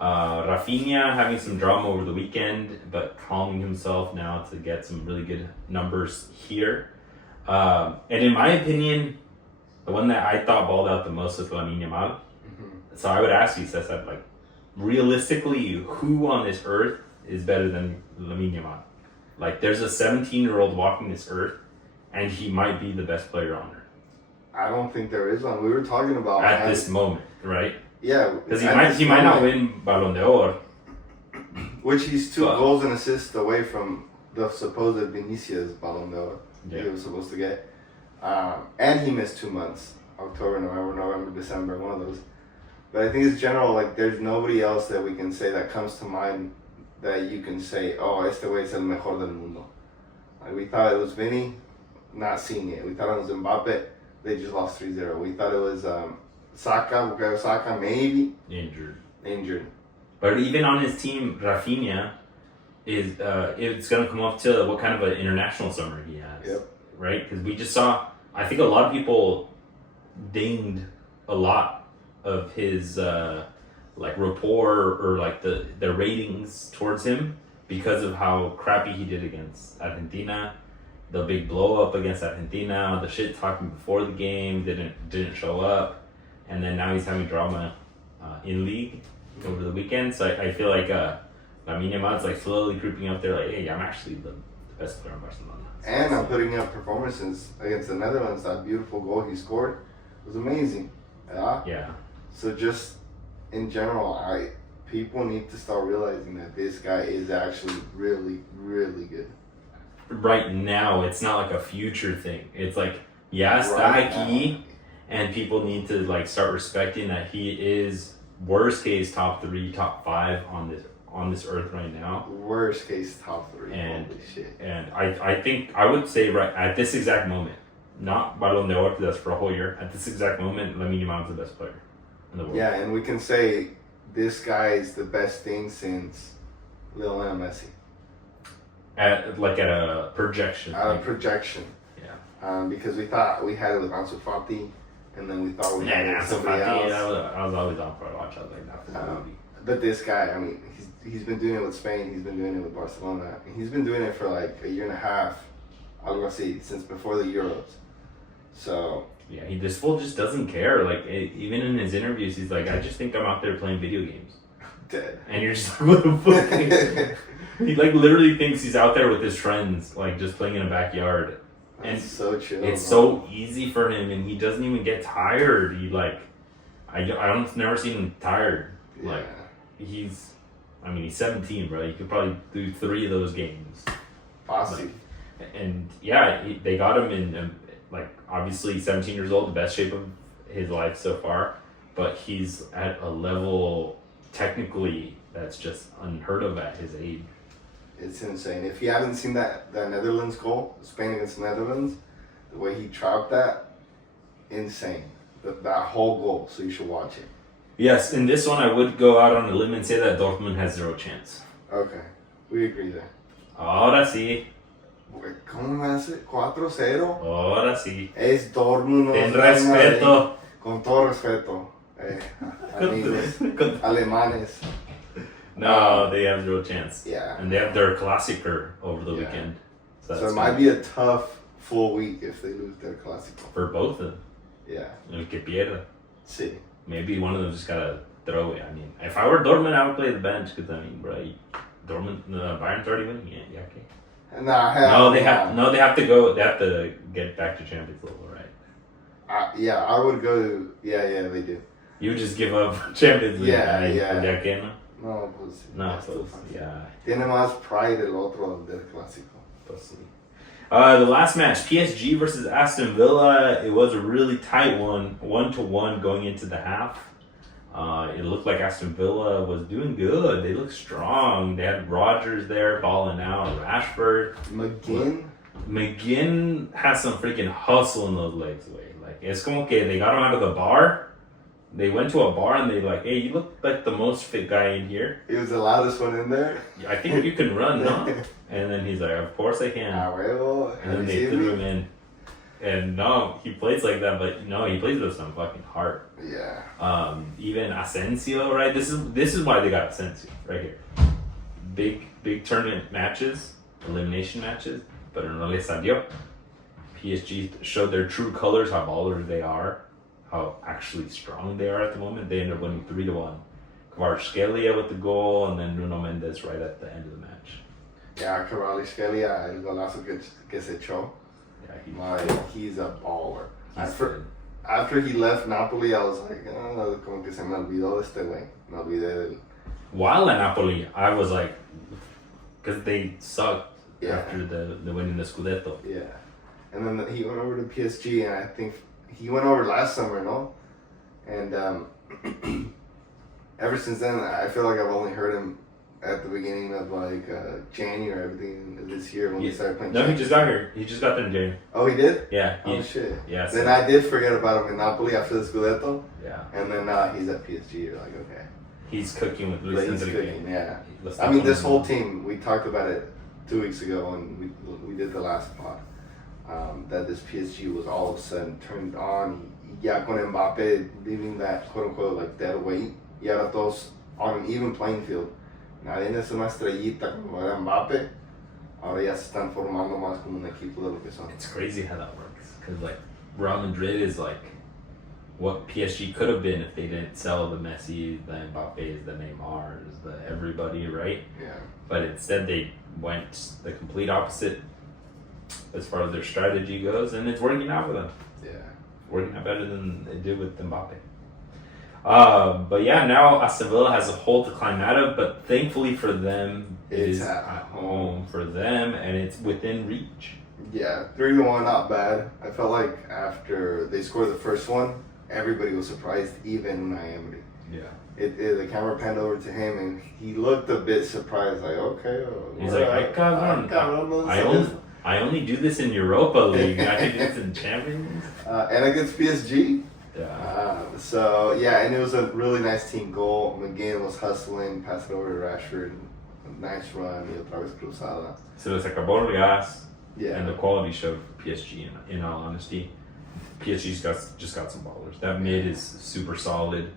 Rafinha having some drama over the weekend, but calming himself now to get some really good numbers here. And in my opinion, the one that I thought balled out the most was Lamine Yamal. So I would ask you, Cesar, like, realistically, who on this earth is better than Lamine Yamal? Like, there's a 17-year-old walking this earth, and he might be the best player on earth. I don't think there is one. We were talking about at this moment, right? Yeah, because he might not win Ballon d'Or, which he's two goals and assists away from the supposed Vinicius Ballon d'Or he was supposed to get, and he missed 2 months: October, November, December, one of those. But I think it's general. Like, there's nobody else that we can say that comes to mind that you can say, oh, este güey es el mejor del mundo. Like, we thought it was Vinny, not seeing it. We thought it was Mbappe. They just lost 3-0. We thought it was Saka, maybe injured. But even on his team, Rafinha is it's gonna come up to what kind of an international summer he has. Yep. Right? Because we just saw. I think a lot of people dinged a lot of his like rapport or like the ratings towards him because of how crappy he did against Argentina. The big blow up against Argentina, the shit talking before the game didn't show up, and then now he's having drama in league over the weekend. So I feel like Lamine Yamal's like slowly creeping up there, like, hey, I'm actually the best player in Barcelona. And I'm putting up performances against the Netherlands. That beautiful goal he scored was amazing. Yeah. So just in general, people need to start realizing that this guy is actually really, really good. Right now, it's not like a future thing. It's like, está aquí, and people need to like start respecting that he is worst case top 3, top 5 on this earth right now. Worst case top 3. And holy shit. And I think I would say right at this exact moment, not Ballon d'Or, that's for a whole year. At this exact moment, Lamine Yamal is the best player in the world. Yeah, and we can say this guy is the best thing since Lionel Messi. At a projection. At a projection. Yeah. Because we thought we had it with Ansu Fati, and then we thought we had it with somebody else. I was always on for a watch. I was like, that. But this guy, I mean, he's been doing it with Spain. He's been doing it with Barcelona. And he's been doing it for like a year and a half, algo así, since before the Euros. So yeah, this fool just doesn't care. Like even in his interviews, he's like, I just think I'm out there playing video games. Dead. And you're just like, what the fuck? He like literally thinks he's out there with his friends, like just playing in a backyard. And that's so chill. It's so easy for him, and he doesn't even get tired. He like, I don't never seen him tired. Yeah. Like he's 17, bro. He could probably do 3 of those games. Possibly. And yeah, they got him in like obviously 17 years old, the best shape of his life so far. But he's at a level technically that's just unheard of at his age. It's insane. If you haven't seen that Netherlands goal, Spain against the Netherlands, the way he trapped that, insane. That whole goal, so you should watch it. Yes, in this one I would go out on a limb and say that Dortmund has 0 chance. Okay, we agree there. Ahora sí. ¿Cómo me hace? 4-0. Ahora sí. Es Dortmund. Ten respeto. Con todo respeto. Amigos. Alemanes. No, they have 0 chance. Yeah. And they have their Classicer over the weekend. So it might be a tough full week if they lose their Clásico. For both of them. Yeah. El que pierda. Sí. Maybe one of them just gotta throw it. I mean, if I were Dortmund, I would play the bench because bro, Dortmund, Bayern's already winning. Yeah, okay. Nah, they have to go. They have to get back to Champions League, right? Yeah, I would go to. Yeah, they do. You just give up Champions League. Yeah. No, pues, yeah. Tiene más pride el otro del Clásico. Pues sí. The last match, PSG versus Aston Villa. It was a really tight one, 1-1 going into the half. It looked like Aston Villa was doing good. They looked strong. They had Rodgers there balling out, Rashford. McGinn has some freaking hustle in those legs, way. Like, it's como que they got him out of the bar. They went to a bar and they like, hey, you look like the most fit guy in here. He was the loudest one in there. I think you can run, no? And then he's like, of course I can. And then they threw him in. And no, he plays like that, but no, he plays with some fucking heart. Yeah. Even Asensio, right? This is why they got Asensio right here. Big tournament matches, elimination matches, but no le salió. PSG showed their true colors, how ballers they are, how actually strong they are at the moment. They ended up winning 3-1. Kvaratskhelia with the goal, and then Nuno Mendes right at the end of the match. Yeah, Kvaratskhelia, el golazo que se echó. Yeah, he's a baller. Good. After he left Napoli, I was like, oh, como que se me olvidó de este güey. Me olvidé del... While at Napoli, I was like, because they sucked after the winning the Scudetto. Yeah. And then he went over to PSG, and I think he went over last summer, no? And ever since then, I feel like I've only heard him at the beginning of like January, everything this year when he started playing. No, he just got here. He just got there in January. Oh, he did? Yeah. Oh shit. Yeah. Then I did forget about him in Napoli after the Scudetto. Yeah. And then he's at PSG. You're like, okay. He's cooking with Luis Enrique. Yeah. I mean, this whole team. We talked about it 2 weeks ago when we did the last pod. That this PSG was all of a sudden turned on. Ya con Mbappe leaving that quote unquote like dead weight. Y ahora todos on an even playing field. Nadie es una estrellita como era Mbappe. Ahora ya se están formando más como un equipo de lo que son. It's crazy how that works. Because like Real Madrid is like what PSG could have been if they didn't sell the Messi, the Mbappes, the Neymars, the everybody, right? Yeah. But instead they went the complete opposite as far as their strategy goes, and it's working out for them. Yeah. Working out better than it did with Mbappe. But yeah, now Aston Villa has a hole to climb out of, but thankfully for them, it is at home for them, and it's within reach. Yeah, 3-1, not bad. I felt like after they scored the first one, everybody was surprised, even Unai Emery. Yeah. The camera panned over to him, and he looked a bit surprised, like, okay. He's like, I only do this in Europa League. I think it's in Champions. And against PSG. Yeah. So, yeah, and it was a really nice team goal. McGinn was hustling, passed it over to Rashford. Nice run, y otra vez cruzada. So it's like a ball of gas. Yeah. And the quality showed for PSG, in all honesty. PSG's just got some ballers. That mid is super solid.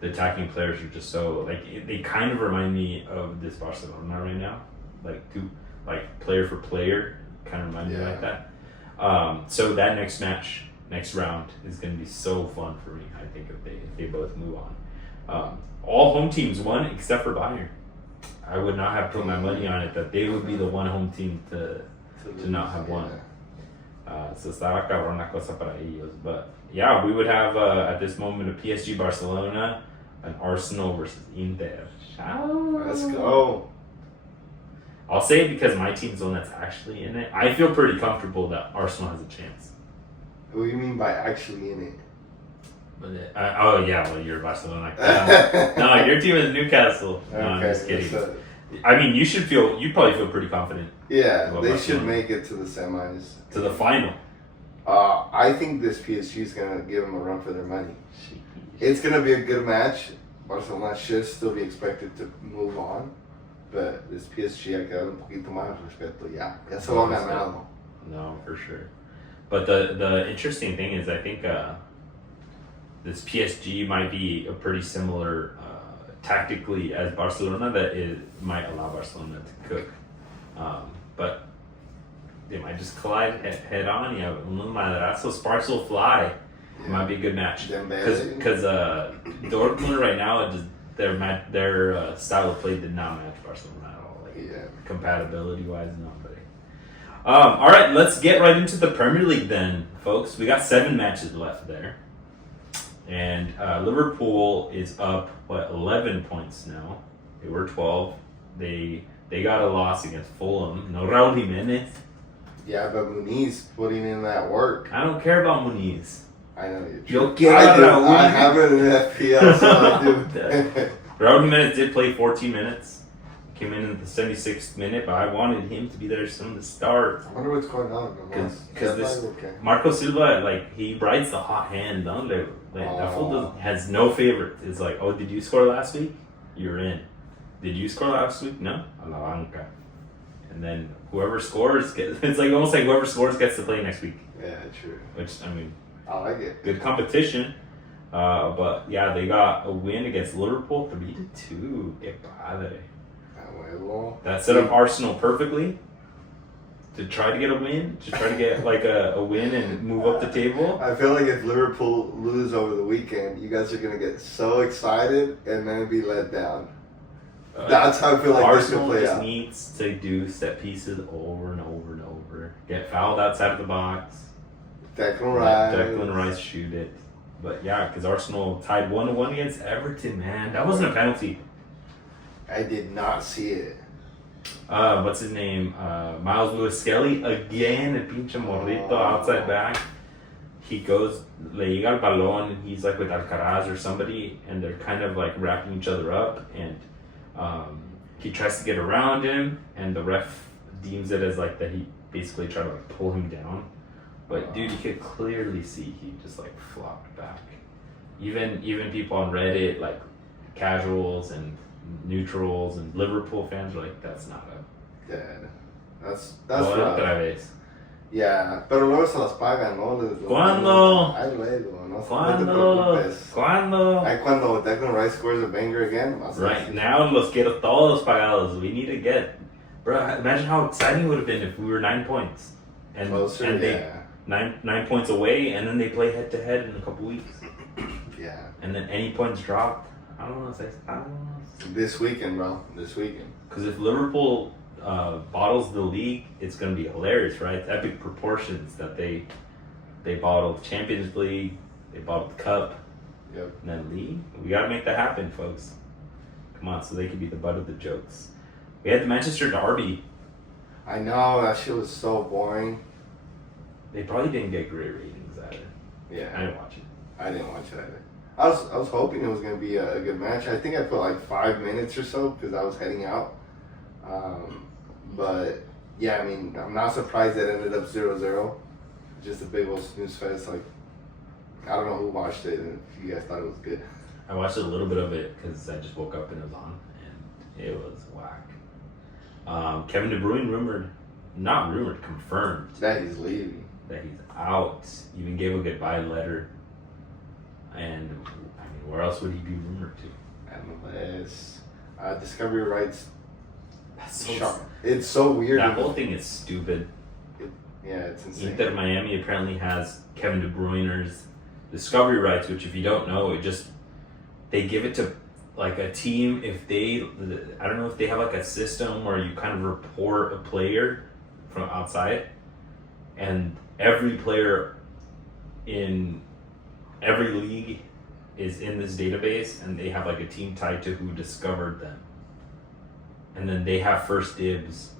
The attacking players are just so, like, they kind of remind me of this Barcelona right now. Like player for player, kind of remind me like that. So that next round is going to be so fun for me, I think, if they both move on. All home teams won except for Bayern. I would not have put my money on it that they would be the one home team to not have won. So estaba cabrón la cosa para ellos. But yeah, we would have at this moment a PSG Barcelona, an Arsenal versus Inter. Let's go. I'll say it because my team's the one that's actually in it. I feel pretty comfortable that Arsenal has a chance. What do you mean by actually in it? But well, you're Barcelona. No, your team is Newcastle. No, I'm just kidding. I mean, you probably feel pretty confident. Yeah, they should make it to the semis. To the final. I think this PSG is going to give them a run for their money. It's going to be a good match. Barcelona should still be expected to move on. But this PSG hay que dar un poquito más de respeto. Ya se lo han ganado. No, for sure. But the interesting thing is, I think this PSG might be a pretty similar tactically as Barcelona, that it might allow Barcelona to cook. But they might just collide head on. You have un madrazo, sparks will fly. It might be a good match. Because Dortmund right now, their style of play did not match Barcelona at all. Compatibility wise, nobody. All right, let's get right into the Premier League then, folks. We got 7 matches left there. And Liverpool is up, 11 points now. They were 12. They got a loss against Fulham. No Raul Jimenez. Yeah, but Muniz putting in that work. I don't care about Muniz. I know you. Yo quiero I do. Raúl. I have it in FPL, so I do. Raúl Jimenez did play 14 minutes. Came in the 76th minute, but I wanted him to be there from the start. I wonder what's going on. Because this Marco Silva, like, he rides the hot hand on there. Like, that fool has no favorite. It's like, oh, did you score last week? You're in. Did you score last week? No? A la banca. And then whoever scores gets, it's like almost like whoever scores gets to play next week. Yeah, true. Which, I mean, I like it. Good competition. But yeah, they got a win against Liverpool 3-2. Que padre. That set up Arsenal perfectly to try to get a win, to try to get like a win and move up the table. I feel like if Liverpool lose over the weekend, you guys are going to get so excited and then be let down. That's how I feel like Arsenal this could play just out. needs to do set pieces over and over and over. Get fouled outside of the box. Declan Rice shoot it. But yeah, because Arsenal tied 1-1 against Everton, man. That wasn't a penalty. I did not see it. What's his name? Miles Lewis Skelly again, a pinche morrito outside back. He goes, le llega el balón, and he's like with Alcaraz or somebody, and they're kind of like wrapping each other up, and he tries to get around him, and the ref deems it as like that he basically tried to like pull him down. But dude, you could clearly see he just like flopped back. Even people on Reddit, like casuals and neutrals and Liverpool fans are like, that's not a Dead. That's otra vez. Yeah, pero luego se las pagan, ¿no? ¿Cuándo? Ay, luego, no te ¿Cuándo? preocupes. ¿Cuándo? Ay, cuando Declan Rice scores a banger again. Right now, los quiero todos pagados. We need to get, bro. Imagine how exciting it would have been if we were 9 points and Closer, and they yeah. 9 points away, and then they play head to head in a couple weeks. Yeah. And then any points dropped. I don't know. This weekend, bro. This weekend. Because if Liverpool bottles the league, it's going to be hilarious, right? It's epic proportions that they bottled Champions League, they bottled the Cup, Yep. and then league. We got to make that happen, folks. Come on, so they can be the butt of the jokes. We had the Manchester Derby. I know, that shit was so boring. They probably didn't get great ratings either. Yeah. I didn't watch it. I didn't watch it either. I was hoping it was going to be a good match. I think I put like 5 minutes or so because I was heading out. But yeah, I mean, I'm not surprised it ended up 0-0. Just a big old snooze fest. Like, I don't know who watched it and if you guys thought it was good. I watched a little bit of it because I just woke up and it was on, and it was whack. Kevin De Bruyne confirmed That he's leaving. that he's out. Even gave a goodbye letter. And I mean, where else would he be rumored to? MLS. Discovery rights. That's so Sharp. It's so weird. That whole thing is stupid. Yeah, it's insane. Inter Miami apparently has Kevin De Bruyne's discovery rights, which if you don't know, they give it to like a team if I don't know if they have like a system where you kind of report a player from outside, and every player in every league is in this database, and they have like a team tied to who discovered them, and then they have first dibs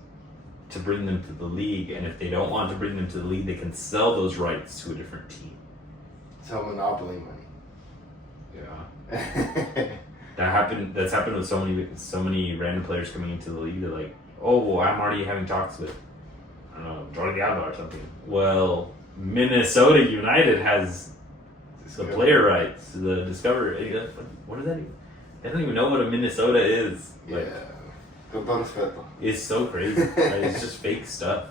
to bring them to the league, and if they don't want to bring them to the league, they can sell those rights to a different team. Sell monopoly money. Yeah. That's happened with so many random players coming into the league. They're like, oh, well, I'm already having talks with, I don't know, Jordi Alba or something. Well, Minnesota United has the player rights, the discovery. What is that even? They don't even know what a Minnesota is. Like, Yeah. Con todo respeto. it's so crazy. Like, it's just fake stuff.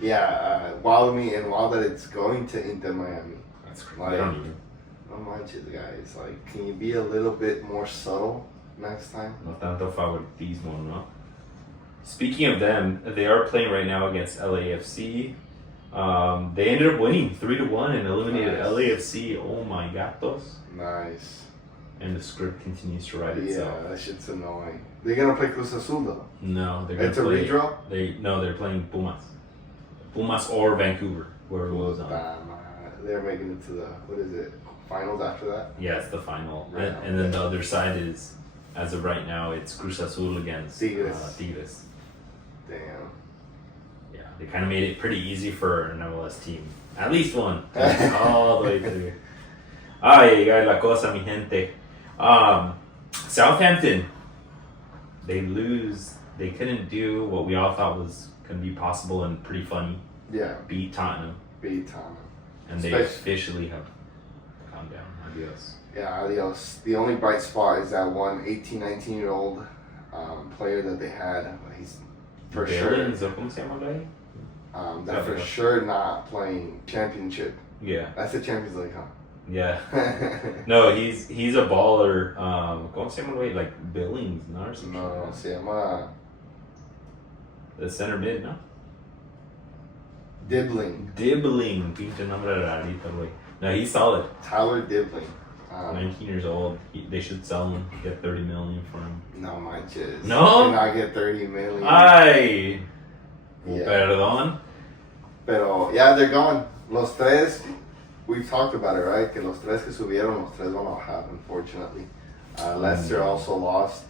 Yeah, wild that it's going to Inter Miami. That's crazy. Like, I don't even. don't manches, guys. Like, can you be a little bit more subtle next time? No tanto favoritismo, no? Speaking of them, they are playing right now against LAFC. They ended up winning 3-1 and eliminated Nice. LAFC. Oh my gatos. Nice. And the script continues to write Yeah, itself. that shit's annoying. They're gonna play Cruz Azul though. No, they're gonna It's a play. redraw? They're playing Pumas. Pumas or Vancouver, whoever goes on. They're making it to the, what is it, finals after that? Yeah, it's the final. Right. And then the other side is, as of right now, it's Cruz Azul against Tigres. Tigres. Damn. Yeah, they kind of made it pretty easy for an MLS team. At least one. All the way through. Ay, la cosa, mi gente. Southampton, they lose. They couldn't do what we all thought was going to be possible and pretty funny. Yeah. Beat Tottenham. And they officially have gone down. Adios. Yeah, adios. The only bright spot is that one 18, 19-year-old player that they had. He's for Ballon, sure. ¿Cómo se llama ahí? That for sure not playing championship. Yeah. That's the Champions League, huh? Yeah. No, he's a baller. ¿Cómo se llama ahí? Like Billings, no? Or something. No, se llama The center mid, no? Dibbling. Pinche nombre rarito, güey. No, he's solid. Tyler Dibbling. 19 years old. They should sell him. Get 30 million for him. No manches. No? You cannot get 30 million. Ay. Yeah. Perdón. Pero, yeah, they're gone. Los tres, we've talked about it, right? Que los tres que subieron, los tres van a bajar, unfortunately. Leicester also lost.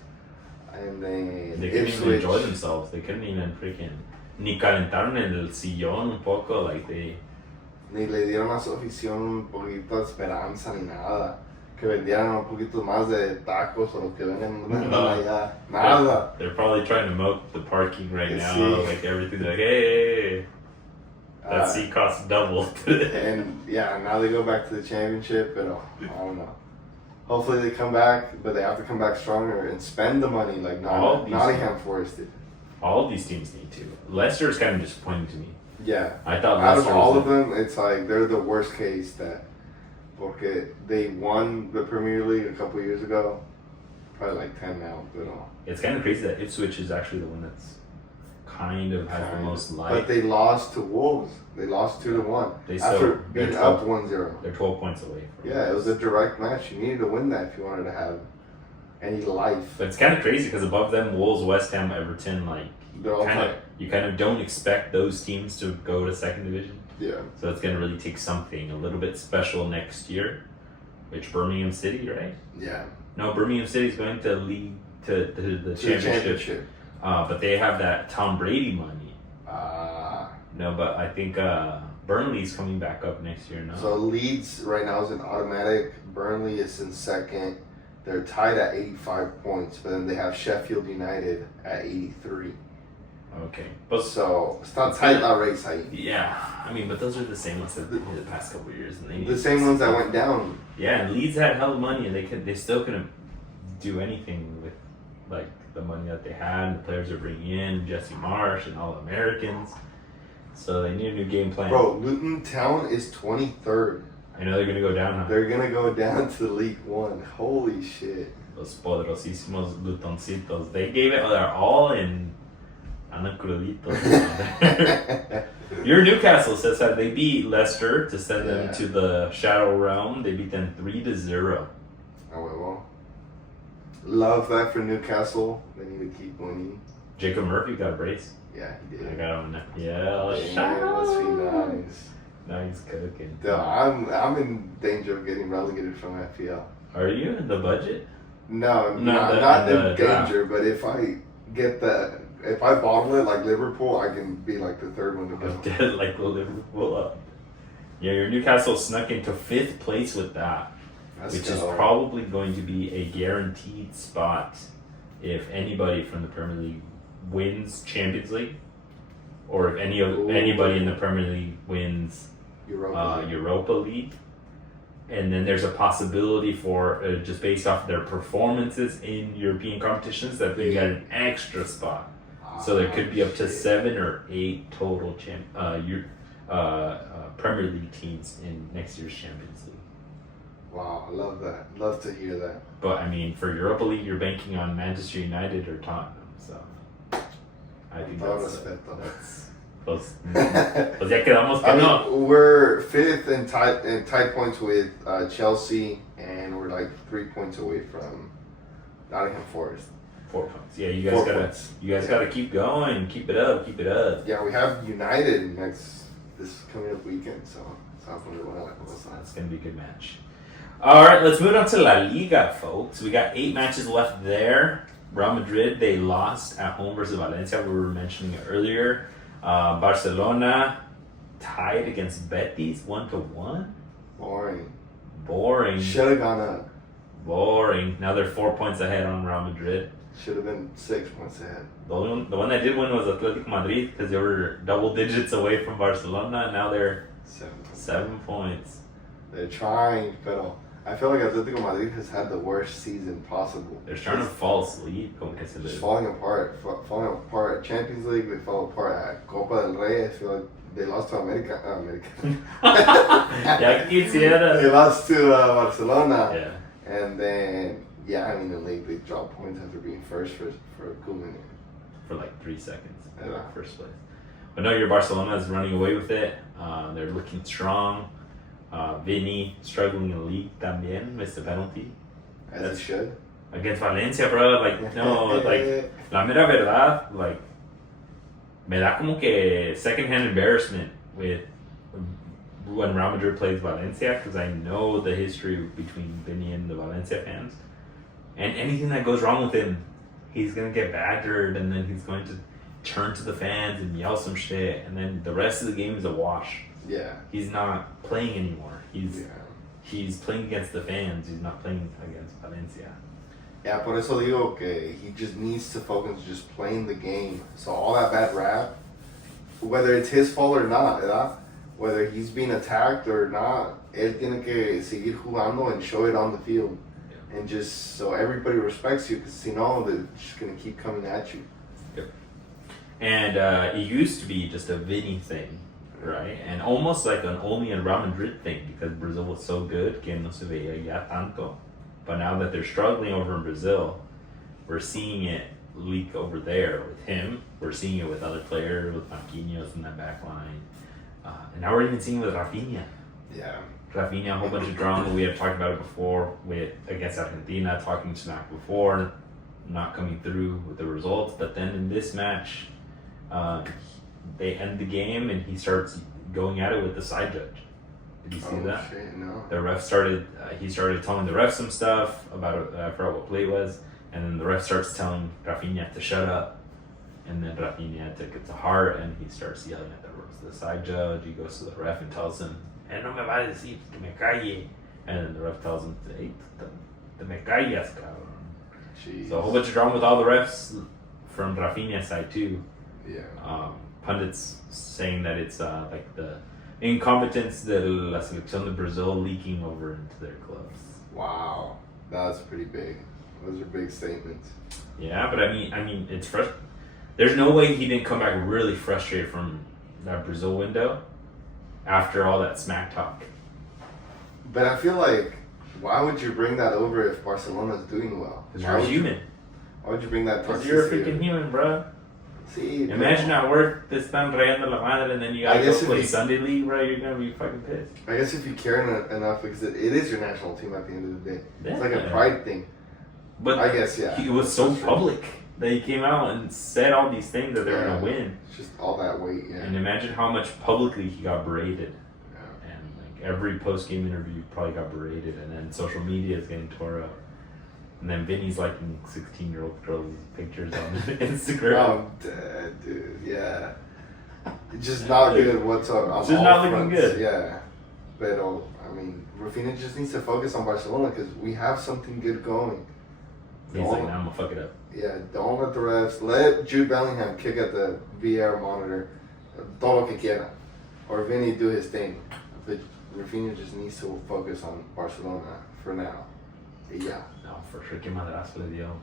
And then They couldn't even enjoy themselves. They couldn't even freaking... Ni calentaron el sillón un poco, like they... Ni le dieron a su afición un poquito de esperanza ni nada. Que vendieran un poquito más de tacos o lo que venden allá. Nada. They're probably trying to milk the parking right now. Sí. Like everything, like, hey, that seat costs double. And yeah, now they go back to the championship, but I don't know. Hopefully they come back, but they have to come back stronger and spend the money like Nottingham Forest did. All of these teams need to. Leicester is kind of disappointing to me. Yeah. I thought out Leicester of all of them, it's like they're the worst case that porque they won the Premier League a couple years ago. Probably like 10 now, but it's kind of crazy that Ipswich is actually the one that's kind of has the most life. But they lost to Wolves. They lost 2-1 after being up 1-0. They're 12 points away. Yeah, it was a direct match. You needed to win that if you wanted to have any life. But it's kind of crazy because above them, Wolves, West Ham, Everton, like they're all you kind of don't expect those teams to go to second division. Yeah. So it's going to really take something a little bit special next year, which Birmingham City, right? Yeah. No, Birmingham City is going to lead to the championship. But they have that Tom Brady money. No, but I think Burnley's coming back up next year now. So Leeds right now is an automatic. Burnley is in second. They're tied at 85 points, but then they have Sheffield United at 83. Okay. But so está tight la race ahí. Yeah. I mean, but those are the same ones that in the past couple of years. And the same ones that went down. Yeah, and Leeds had hell money, and they still couldn't do anything with like the money that they had, and the players are bringing in, Jesse Marsh and all Americans. So they need a new game plan. Bro, Luton Town is 23rd. I know they're going to go down, huh? They're going to go down to League One. Holy shit. Los poderosísimos Lutoncitos. They gave it their all in Ana Cruditos. Your Newcastle says that they beat Leicester to send them to the Shadow Realm. They beat them 3-0. Oh, well. Love that for Newcastle. They need to keep winning. Jacob Murphy got a brace. Yeah, he did. I got him. Yeah, must be nice. Nice cooking. Dude, I'm in danger of getting relegated from FPL. Are you in the budget? No, not in danger. But if I bottle it like Liverpool, I can be like the third one to go. Dead like Liverpool up. Yeah, your Newcastle snuck into 5th place with that, which is probably going to be a guaranteed spot if anybody from the Premier League wins Champions League, or if anybody in the Premier League wins Europa League. And then there's a possibility for, just based off their performances in European competitions, that they get an extra spot. So there could be up to 7 or 8 total Premier League teams in next year's Champions League. Wow, I love that. Love to hear that. But I mean, for Europa League, you're banking on Manchester United or Tottenham. So I think that's close. Pues ya quedamos que no. We're 5th and tied points with Chelsea, and we're like 3 points away from Nottingham Forest. 4 points. Yeah, you guys gotta keep going, keep it up. Yeah, we have United this coming up weekend, so that's gonna be a good match. All right, let's move on to La Liga, folks. We got 8 matches left there. Real Madrid, they lost at home versus Valencia. We were mentioning it earlier. Barcelona tied against Betis 1-1. Boring. Should have gone up. Boring. Now they're 4 points ahead on Real Madrid. Should have been 6 points ahead. The one that did win was Atletico Madrid because they were double digits away from Barcelona. Now they're 7 points. They're trying, but I feel like Atletico Madrid has had the worst season possible. They're starting to fall asleep. Just falling apart. Champions League, they fell apart. At Copa del Rey, I feel like they lost to America. Ya quisiera. They lost to Barcelona. Yeah. And then, in the league, they dropped points after being first for a cool minute. For like 3 seconds. Yeah. First place. But no, your Barcelona is running away with it. They're looking strong. Vini struggling in the league también, missed the penalty. As it should. Against Valencia, bro. Like, no, like, la mera verdad, like, me da como que second-hand embarrassment with when Real Madrid plays Valencia, because I know the history between Vini and the Valencia fans. And anything that goes wrong with him, he's going to get badgered, and then he's going to turn to the fans and yell some shit, and then the rest of the game is a wash. Yeah. He's not playing anymore. He's playing against the fans. He's not playing against Valencia. Yeah, por eso digo que he just needs to focus on just playing the game. So all that bad rap, whether it's his fault or not, ¿verdad? Whether he's being attacked or not, él tiene que seguir jugando and show it on the field. Yeah. And just so everybody respects you, because you know they're just going to keep coming at you. Yep. And it used to be just a Vinny thing, right? And almost like only a Real Madrid thing, because Brazil was so good que no se veía ya tanto. But now that they're struggling over in Brazil, we're seeing it leak over there with him. We're seeing it with other players, with Marquinhos in that back line. And now we're even seeing it with Rafinha. Yeah. Rafinha, a whole bunch of drama. We had talked about it before against Argentina, talking smack before, not coming through with the results. But then in this match, they end the game and he starts going at it with the side judge. Did you see that? Shit, no. The ref he started telling the ref some stuff about, I forgot what play it was, and then the ref starts telling Rafinha to shut up, and then Rafinha took it to heart, and he starts yelling at the side judge. He goes to the ref and tells him, no me va a decir que me calle, and then the ref tells him, hey, te me callas, cabrón. Jeez. So a whole bunch of drama with all the refs from Rafinha's side too. Yeah. Pundits saying that it's like the incompetence de la selección de Brazil leaking over into their clubs. Wow, that's pretty big. Those are big statements. Yeah, but I mean, it's there's no way he didn't come back really frustrated from that Brazil window after all that smack talk. But I feel like, why would you bring that over if Barcelona's doing well? Because you're human. Why would you bring that? Because you're a freaking human, bro. See, imagine at work, te están rayando la madre, and then you gotta go play Sunday League, bro. You're gonna be fucking pissed. I guess if you care enough, because it is your national team at the end of the day. Yeah. It's like a pride thing. But I guess, yeah. He was so public that he came out and said all these things that they're gonna win. It's just all that weight, yeah. And imagine how much publicly he got berated. Yeah. And like every post-game interview probably got berated, and then social media is getting tore up. And then Vinny's liking 16-year-old girls' pictures on Instagram. Oh, dude, yeah. It's just not good whatsoever. It's just not looking good. Yeah. But, I mean, Rafinha just needs to focus on Barcelona because we have something good going. He's like, nah, I'm going to fuck it up. Yeah, don't let the refs. Let Jude Bellingham kick at the VR monitor. Todo lo que quiera. Or Vinny do his thing. But Rafinha just needs to focus on Barcelona for now. Yeah. No, for sure. Que madrazo le dio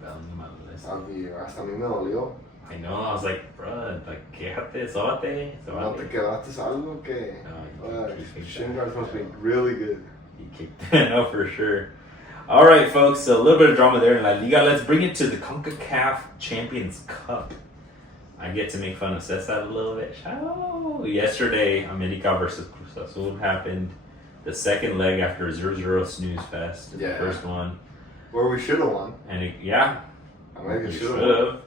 Bellingham al Hasta a mí me dolió. I know. I was like, bro, like, quéjate, sóbate. No te quedaste algo que. No, Shin guards must be really good. He kicked that out for sure. All right, folks. So a little bit of drama there in La Liga. Let's bring it to the CONCACAF Champions Cup. I get to make fun of Cesar a little bit. Oh, yesterday, America versus Cruz Azul happened. The second leg after a 0-0 snooze fest. Yeah. The first one. Where we should have won. And America should have.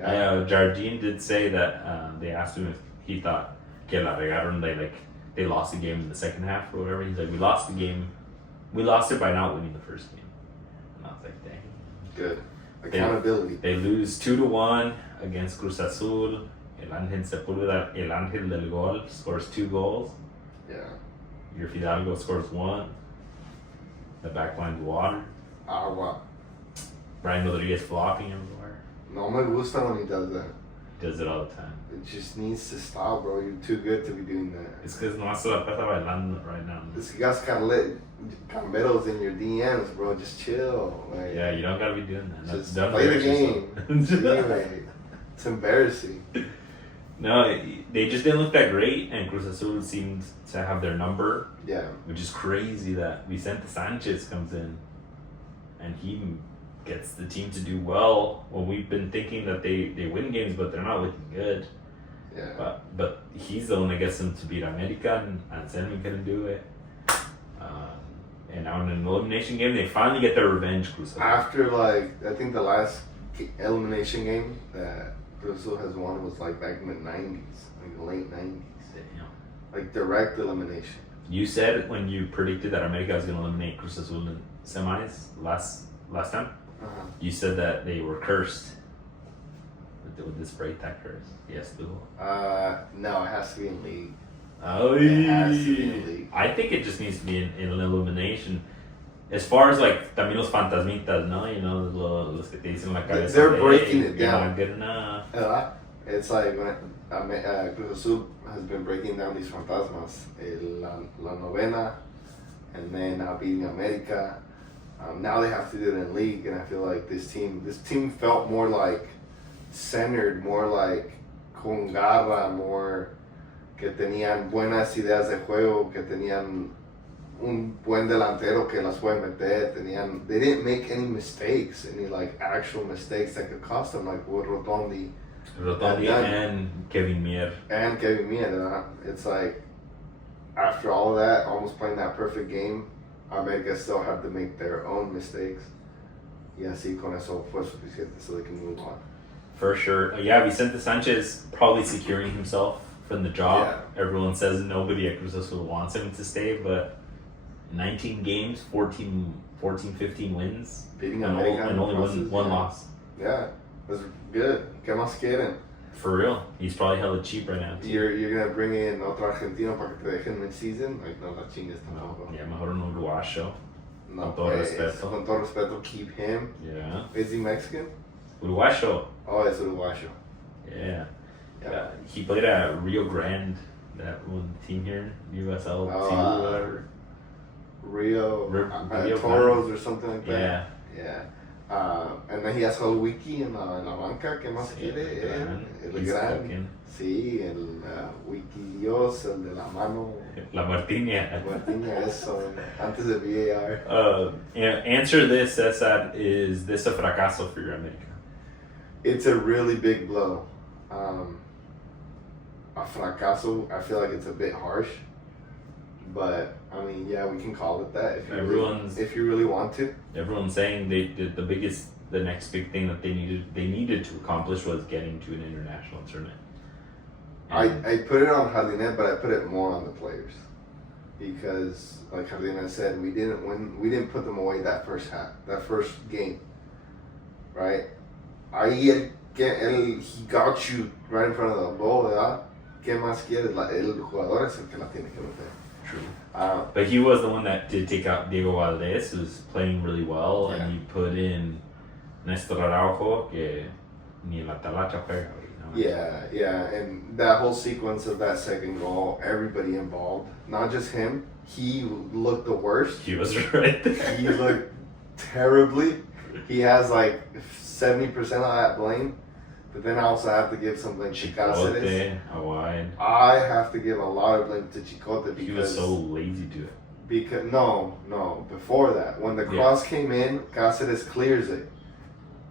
Yeah, Jardine did say that they asked him if he thought que la regaron, they lost the game in the second half or whatever. He's like, we lost the game. We lost it by not winning the first game. And I was like, dang. Good. Accountability. They lose 2-1 against Cruz Azul. El Ángel Sepúlveda, El Ángel del Gol, scores 2 goals. Yeah. Your Fidalgo scores 1. The back line's water. Agua. Brian Rodriguez flopping everywhere. No me gusta when he does that. Does it all the time. It just needs to stop, bro. You're too good to be doing that. It's because no se la pasa bailando right now. This guy's kind of lit camberos in your DMs, bro. Just chill. Like, Yeah, you don't gotta be doing that. just Don't play the embarrass game. yourself. Anyway, it's embarrassing. No, they just didn't look that great, and Cruz Azul seemed to have their number, Yeah. which is crazy that Vicente Sanchez comes in and he gets the team to do well when we've been thinking that they win games, but they're not looking good. Yeah. But he's the one that gets them to beat America, and Anselmi couldn't do it. And now in an elimination game, they finally get their revenge, Cruz Azul. After, like, I think the last elimination game that Cruz Azul has won was, like, back in the 90s, like the late 90s. Damn. Like, direct elimination. You said when you predicted that America was going to eliminate Cruz Azul in semis last time, Uh-huh. you said that they were cursed. Would this break that curse? Yes, Lou. No, it has to be in league. Oh, It has to be in league. I think it just needs to be in an elimination. As far as like también los fantasmitas, no, you know, los que te dicen la cabeza. They're breaking "Hey, it you're down." not good enough. It's like when Cruz Azul has been breaking down these fantasmas. La novena, and then now beating America. Now they have to do it in league, and I feel like this team felt more like centered, more like con garra, more que tenían buenas ideas de juego, que tenían un buen delantero que las puede meter, they didn't make any mistakes, any like actual mistakes that could cost them, like with Rotondi And Kevin Mier. and Kevin Mier. It's like after all of that, almost playing that perfect game, America still had to make their own mistakes. Y así con eso fue suficiente so they can move on. For sure. Yeah, Vicente Sanchez probably securing himself from the job. Yeah. Everyone says nobody at Cruz Azul wants him to stay, but 19 games, 14, 15 wins, Beating and America only process, one yeah. loss. Yeah, that's good. ¿Qué más quieren? For real. He's probably hella cheap right now. Too. You're gonna bring in otro argentino para que te dejen mid-season? Like, no la chingues tampoco. Yeah, mejor un uruguayo. No, Con todo pues, respeto. con todo respeto, keep him. Yeah. Is he Mexican? Uruguayo. Oh, it's Uruguayo. Yeah. Yeah. He played at Rio Grande, that one team here, USL 2, whatever. Rio Rio Toros or something like that. Yeah. Yeah. And then he has a wiki en la banca. ¿Qué más quiere? El He's gran. cooking. Sí, el wiki Dios, el de la mano. La Martinia. Martina, eso. Antes de VAR. Answer this, Cesar. Is this a fracaso for your America? It's a really big blow. A fracaso, I feel like it's a bit harsh. But, I mean, yeah, we can call it that if you really want to. Everyone's saying the next big thing that they needed to accomplish was getting to an international tournament. I put it on Jardine, but I put it more on the players. Because, like Jardine said, we didn't put them away that first game. Right? Ahí he got you right in front of the goal, ¿verdad? ¿Qué más quieres? El jugador es el que la tiene que meter. True. But he was the one that did take out Diego Valdez, who's playing really well, Yeah. and he put in Néstor Araujo, que ni en la talacha juega. Yeah, and that whole sequence of that second goal, everybody involved, not just him, he looked the worst. He was right there. He looked terribly. He has like 70% of that blame. But then I also have to give something to Cáceres. Chicote, Awad. I have to give a lot of blame to Chicote because He was so lazy to it. Because no, before that, when the cross came in, Cáceres clears it.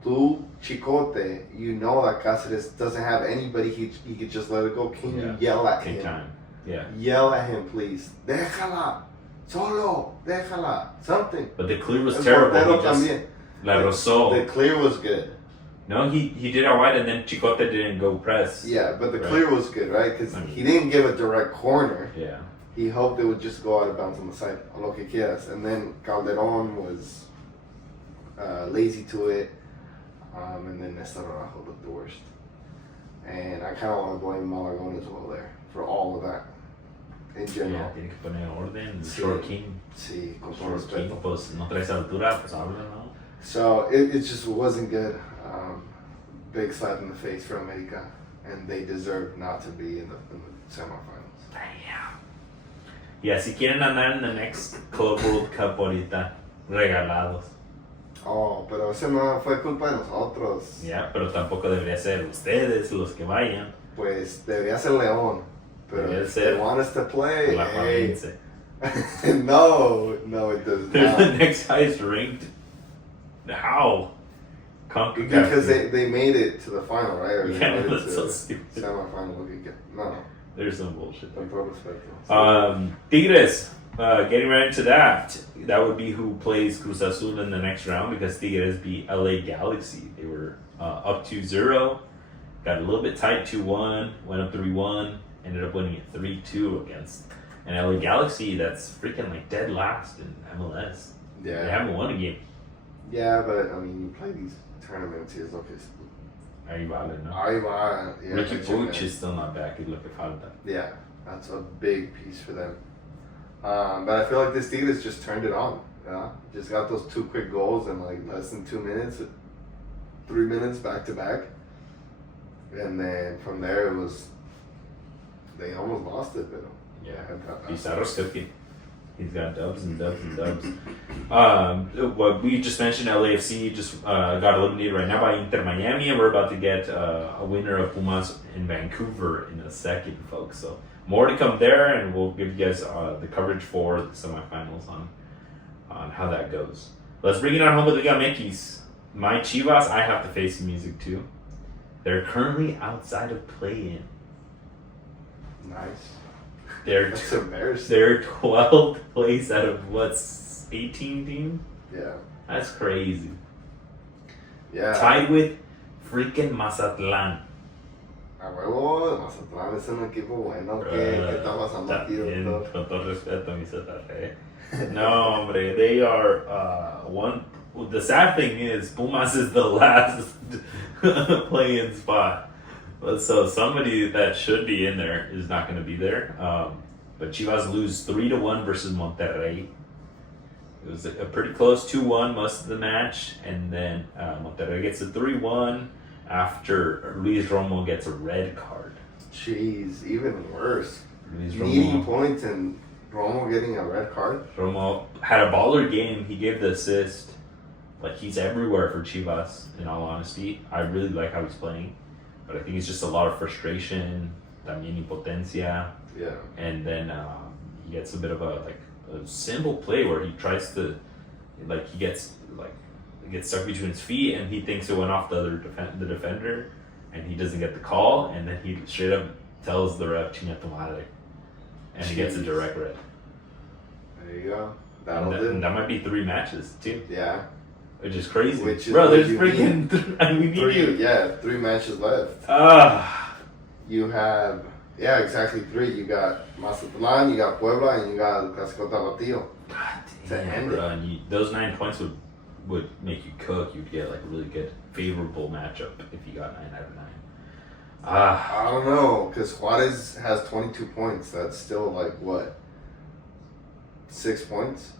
Tú, Chicote, you know that Cáceres doesn't have anybody. He could just let it go. Can you yell at him? Time. Yeah. Yell at him, please. Déjala, solo, déjala, something. But the clear was El terrible. portero He just también. la rozó. The clear was good. No, he did Awad, and then Chicote didn't go press. Yeah, but the Right. clear was good, right? Because he didn't give a direct corner. Yeah. He hoped it would just go out of bounds on the side, o lo que quieras. And then Calderon was lazy to it. and then Nestor Araujo looked the worst. And I kind of want to blame Malagón as well there for all of that in general. Yeah, tiene que poner orden. Sí. Short King. Sí, con todo Short King, respeto. pues no traes altura, pues habla, ¿no? So it just wasn't good. Big slap in the face for America, and they deserve not to be in the semifinals. Damn. Y así quieren andar en the next Club World Cup ahorita, regalados. Oh, pero eso no fue culpa de nosotros. Ya, pero tampoco debería ser ustedes los que vayan. Pues debería ser León. Pero Debería if ser they want us to play, La hey. Juanense. No, it does They're the not. next highest ranked. How? Because they made it to the final, right? Or they Yeah, made it that's to so the stupid. semifinal. No. There's some bullshit. Con todo respeto. Tigres, getting right into that. That would be who plays Cruz Azul in the next round because Tigres beat LA Galaxy. They were up 2-0, got a little bit tight 2-1, went up 3-1, ended up winning it 3-2 against an LA Galaxy that's freaking like dead last in MLS. Yeah. They haven't won a game. Yeah, but I mean, you play these tournaments, it's okay. Ahí vale, ¿no? Ahí va. Yeah, Ricky that's Puig right. is still not back. He's looking falta. Yeah, that's a big piece for them. But I feel like this Tigres just turned it on. Yeah, just got those 2 quick goals in like less than 2 minutes, 3 minutes back to back, and then from there it was. They almost lost it, but Yeah. that- Pizarro's cooking. He's got dubs and dubs and dubs. What we just mentioned, LAFC just got eliminated right now by Inter Miami, and we're about to get a winner of Pumas in Vancouver in a second, folks. So more to come there, and we'll give you guys the coverage for the semifinals on how that goes. Let's bring it on home with Liga MX. My Chivas, I have to face the music too. They're currently outside of play-in. Nice. That's embarrassing. They're 12th place out of what's 18 teams? Yeah. That's crazy. Yeah. Tied with freaking Mazatlán. A huevo, Mazatlán es un equipo bueno. ¿Qué está pasando aquí, También, doctor? con todo respeto, mi Zeta Fe. No, hombre, they are one. The sad thing is, Pumas is the last play-in spot. So somebody that should be in there is not going to be there. But Chivas lose 3-1 versus Monterrey. It was a pretty close 2-1 most of the match, and then Monterrey gets a 3-1 after Luis Romo gets a red card. Jeez, even worse. Luis Needing Romo, points and Romo getting a red card. Romo had a baller game. He gave the assist. Like, he's everywhere for Chivas, in all honesty. I really like how he's playing. But I think it's just a lot of frustration, también impotencia, Yeah. and then he gets a bit of a simple play where he tries to, he gets stuck between his feet and he thinks it went off the defender, and he doesn't get the call, and then he straight up tells the ref "Chinga tu madre," and he gets a direct red. There you go. And That'll that, do. and that might be 3 matches too, Yeah. which is crazy. Which is Bro, what there's you freaking we need you. 3 matches left. Ah. You have, exactly 3. You got Mazatlán, you got Puebla, and you got El Clásico Tapatío. God To damn, end bro. And those 9 points would make you cook. You'd get like a really good, favorable matchup if you got 9 out of 9. I don't know, because Juarez has 22 points. That's still like what? 6 points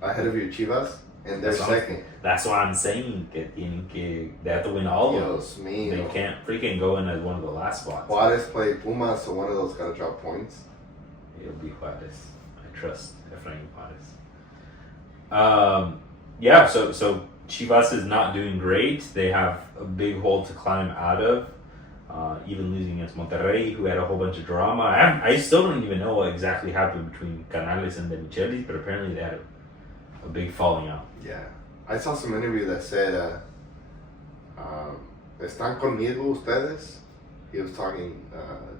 ahead of your Chivas, and they're second. That's why I'm saying they have to win all of Dios those. mío. They can't freaking go in as one of the last spots. Juarez played Pumas, so one of those got to drop points. It'll be Juarez. I trust Efrain Juarez. So Chivas is not doing great. They have a big hole to climb out of. Even losing against Monterrey, who had a whole bunch of drama. I still don't even know what exactly happened between Canales and De Michelis, but apparently they had a big falling out. Yeah. I saw some interview that said, ¿Están conmigo ustedes? He was talking,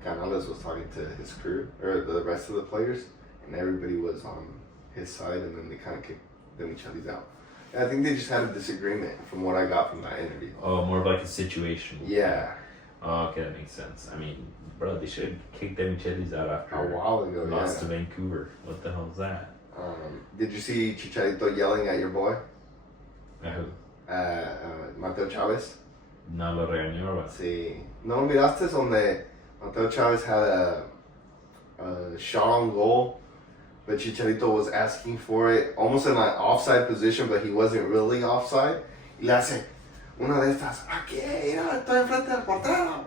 Canales was talking to his crew, or the rest of the players, and everybody was on his side, and then they kind of kicked De Michelis out. And I think they just had a disagreement from what I got from that interview. Oh, more of like a situation. Yeah. Oh, okay, that makes sense. I mean, bro, they should have kicked De Michelis out after A while ago, lost to yeah. Vancouver. What the hell is that? Did you see Chicharito yelling at your boy? Who? Mateo Chavez. No lo regañó, ¿verdad? Sí. ¿No miraste donde Mateo Chavez had a shot on goal, but Chicharito was asking for it, almost in an offside position, but he wasn't really offside? Y le hace una de estas, aquí, mira, estoy enfrente del portero.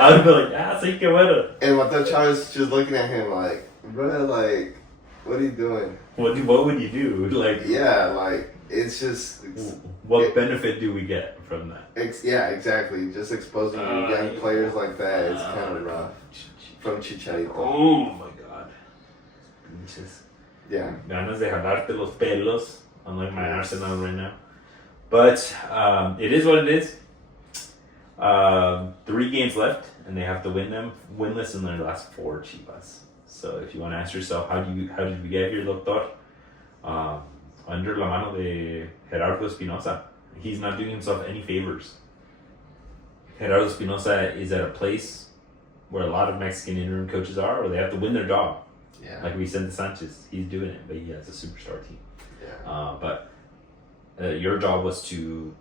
I would be like, sí, qué bueno. And Mateo Chavez just looking at him like, bro, like, what are you doing? What would you do? Like, Yeah, like, it's just... what benefit do we get from that? Yeah, exactly. Just exposing young players like that is kind of rough. From Chicharito. Oh my god. Pinches Yeah. ganas de jalarte los pelos, unlike my Arsenal right now. But it is what it is. 3 games left, and they have to win them winless in their last 4 Chivas. So if you want to ask yourself, how did we get here, Doctor? Under la mano de Gerardo Espinosa. He's not doing himself any favors. Gerardo Espinosa is at a place where a lot of Mexican interim coaches are, or they have to win their job. Yeah. Like Vicente Sanchez, he's doing it, but he has a superstar team. Yeah. But your job was to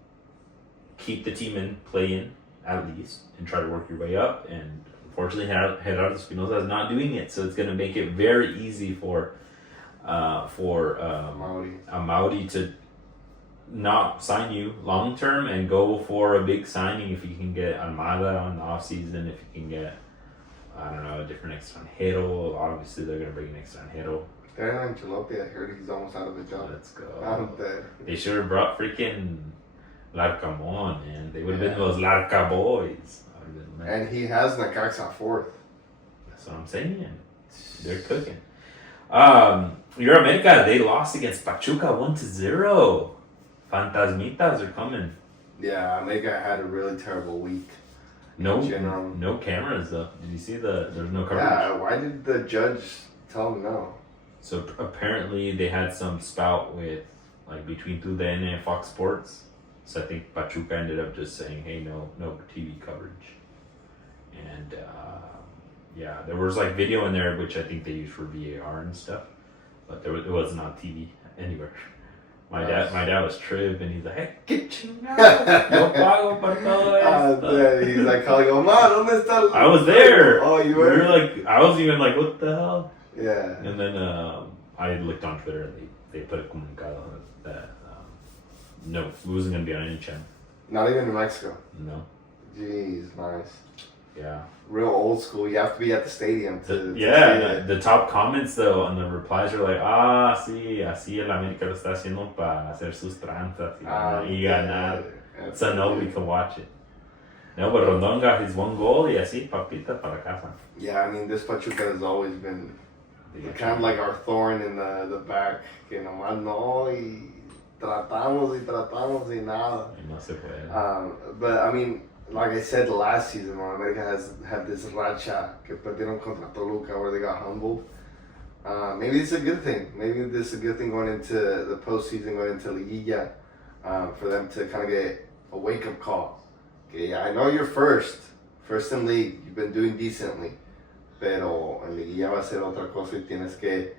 keep the team in, play in at least, and try to work your way up. And unfortunately, Gerardo Espinosa is not doing it, so it's going to make it very easy for Mauri to not sign you long term and go for a big signing if you can get Almada on the off season, if you can get, I don't know, a different extranjero. Obviously, they're going to bring an extranjero. Darren Ancelotti, I heard he's almost out of the job. Let's go. I'm dead. They should have brought freaking Larcamon, man. They would have been those Larca boys. And he has Necaxa 4th. That's what I'm saying. They're cooking. Your America, they lost against Pachuca 1-0. Fantasmitas are coming. Yeah, América had a really terrible week. No cameras though. Did you see there's no coverage? Yeah, why did the judge tell him no? So apparently they had some spout with like between TUDN and Fox Sports. So I think Pachuca ended up just saying, hey, no TV coverage. And yeah, there was like video in there, which I think they used for VAR and stuff, but it wasn't on TV anywhere. My dad was tripping. He's like, hey, get chingado. Yo pago por todo esto. He's like calling, Omar, ¿dónde está? I was there. Oh, you were? We were like, I was even like, what the hell? Yeah. And then I looked on Twitter and they put a comunicado that no, it wasn't going to be on any channel. Not even in Mexico? No. Jeez, nice. Yeah. Real old school. You have to be at the stadium to the top comments though on the replies are like, sí, así el América lo está haciendo para hacer sus tranzas y ganar. So nobody can watch it. No, but Rondon got his 1 goal y así, papita para casa. Yeah, I mean, this Pachuca has always been kind of like our thorn in the back. Que nomás no, y tratamos y nada. Y no se puede. But I mean, like I said last season, America has had this racha que perdieron contra Toluca where they got humbled. Maybe it's a good thing. Maybe this is a good thing going into the postseason, going into Liguilla, for them to kind of get a wake-up call. Okay, I know you're first in league. You've been doing decently. Pero en Liguilla va a ser otra cosa y tienes que,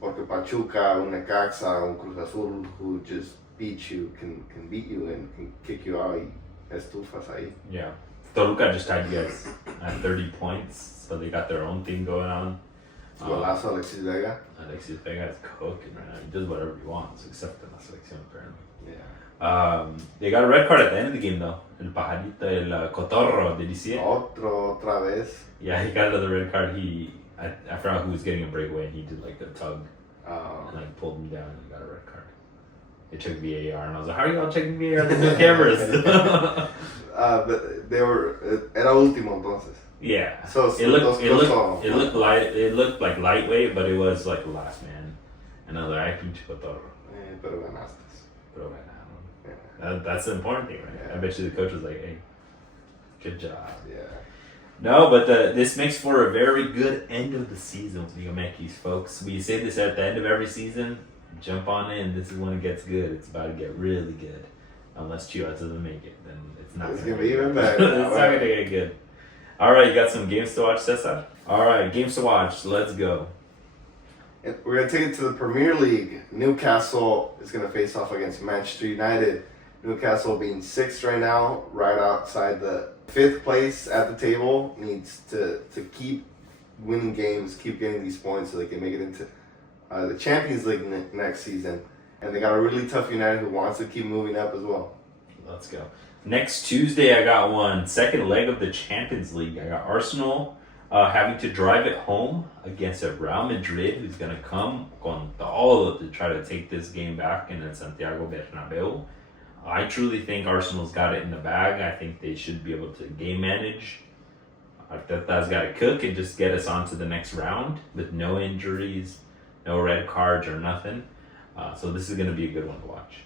porque Pachuca, un Necaxa, un Cruz Azul who just beat you, can beat you and can kick you out. Estufas ahí. Yeah. Toluca just tied you guys at 30 points, so they got their own thing going on. Golazo Alexis Vega. Alexis Vega is cooking right now. He does whatever he wants, except in la selección, apparently. Yeah. They got a red card at the end of the game, though. El pajarito, el cotorro, did you see it? Otra vez. Yeah, he got another red card. I forgot who was getting a breakaway, and he did like a tug. And like pulled him down and he got a red card. They took VAR, and I was like, how are you all checking VAR? There's no cameras. But they were, era último entonces. Yeah. So it looked like lightweight, but it was like last man. And I was like, I can cotorro. Pero ganaste. Pero ganaron. That's the important thing, right? Yeah. I bet you the coach was like, hey, good job. Yeah. No, but this makes for a very good end of the season with the Omekis, folks. We say this at the end of every season. Jump on in. This is when it gets good. It's about to get really good. Unless Chivas doesn't make it, then it's not going to be even better. It's not going to get good. All right, you got some games to watch, Cesar? All right, games to watch. Let's go. And we're going to take it to the Premier League. Newcastle is going to face off against Manchester United. Newcastle being 6th right now, right outside the 5th place at the table, needs to keep winning games, keep getting these points so they can make it into the Champions League next season. And they got a really tough United who wants to keep moving up as well. Let's go. Next Tuesday, I got one second leg of the Champions League. I got Arsenal having to drive it home against a Real Madrid who's going to come con todo to try to take this game back in Santiago Bernabeu. I truly think Arsenal's got it in the bag. I think they should be able to game manage. Arteta's got to cook and just get us on to the next round with no injuries, no red cards or nothing. So this is going to be a good one to watch.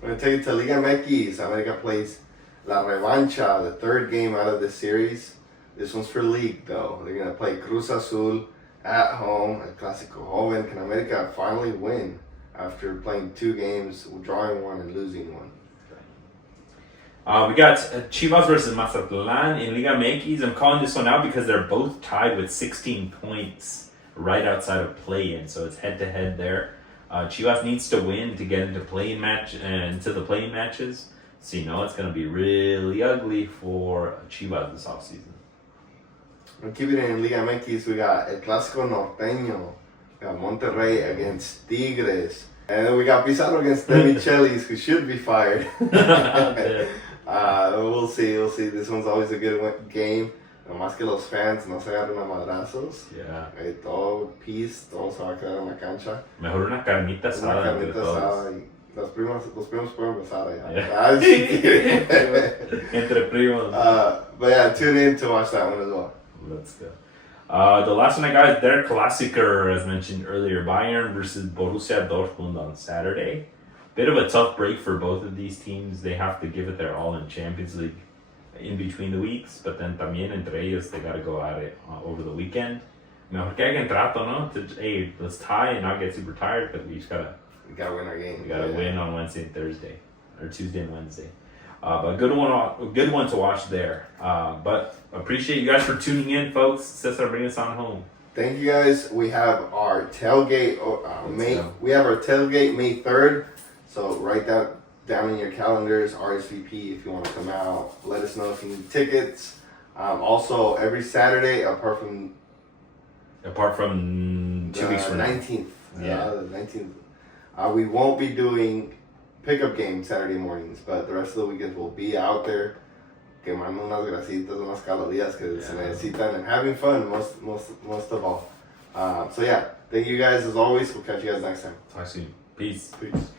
We're going to take it to Liga MX. America plays La Revancha, the 3rd game out of this series. This one's for league, though. They're going to play Cruz Azul at home, El Clásico Joven. Can America finally win after playing 2 games, drawing 1 and losing 1? We got Chivas versus Mazatlan in Liga MX. I'm calling this one out because they're both tied with 16 points right outside of play-in, so it's head-to-head there. Chivas needs to win to get into the play-in matches. So you know it's going to be really ugly for Chivas this offseason. We'll keep it in Liga MX. We got El Clásico Norteño. We got Monterrey against Tigres. And then we got Pizarro against De Michelis, who should be fired. We'll see. This one's always a good game. Nomás que los fans no se agarren a madrazos. Yeah. Todo peace, todo se va a quedar en la cancha. Mejor una carnita asada. Una carnita asada y los primos pueden besar allá. Yeah. Entre primos. But yeah, tune in to watch that one as well. Let's go. The last one I got is their Klassiker, as mentioned earlier. Bayern versus Borussia Dortmund on Saturday. Bit of a tough break for both of these teams. They have to give it their all in Champions League in between the weeks, but then también entre ellos, they got to go at it over the weekend. Mejor que hagan trato, no? Hey, let's tie and not get super tired, but we just gotta win our game. We gotta win on Wednesday and Thursday, or Tuesday and Wednesday. But good one to watch there. But appreciate you guys for tuning in, folks. Cesar, bring us on home. Thank you guys. We have our tailgate May 3rd. So write that down in your calendars. RSVP if you want to come out. Let us know if you need tickets. Also, every Saturday, apart from 2 weeks from 19th. Yeah, the 19th. We won't be doing pickup games Saturday mornings, but the rest of the weekends we'll be out there quemando unas grasitas, unas calorías que se necesitan, and having fun most of all. So yeah, thank you guys as always. We'll catch you guys next time. Talk soon. Peace. Peace.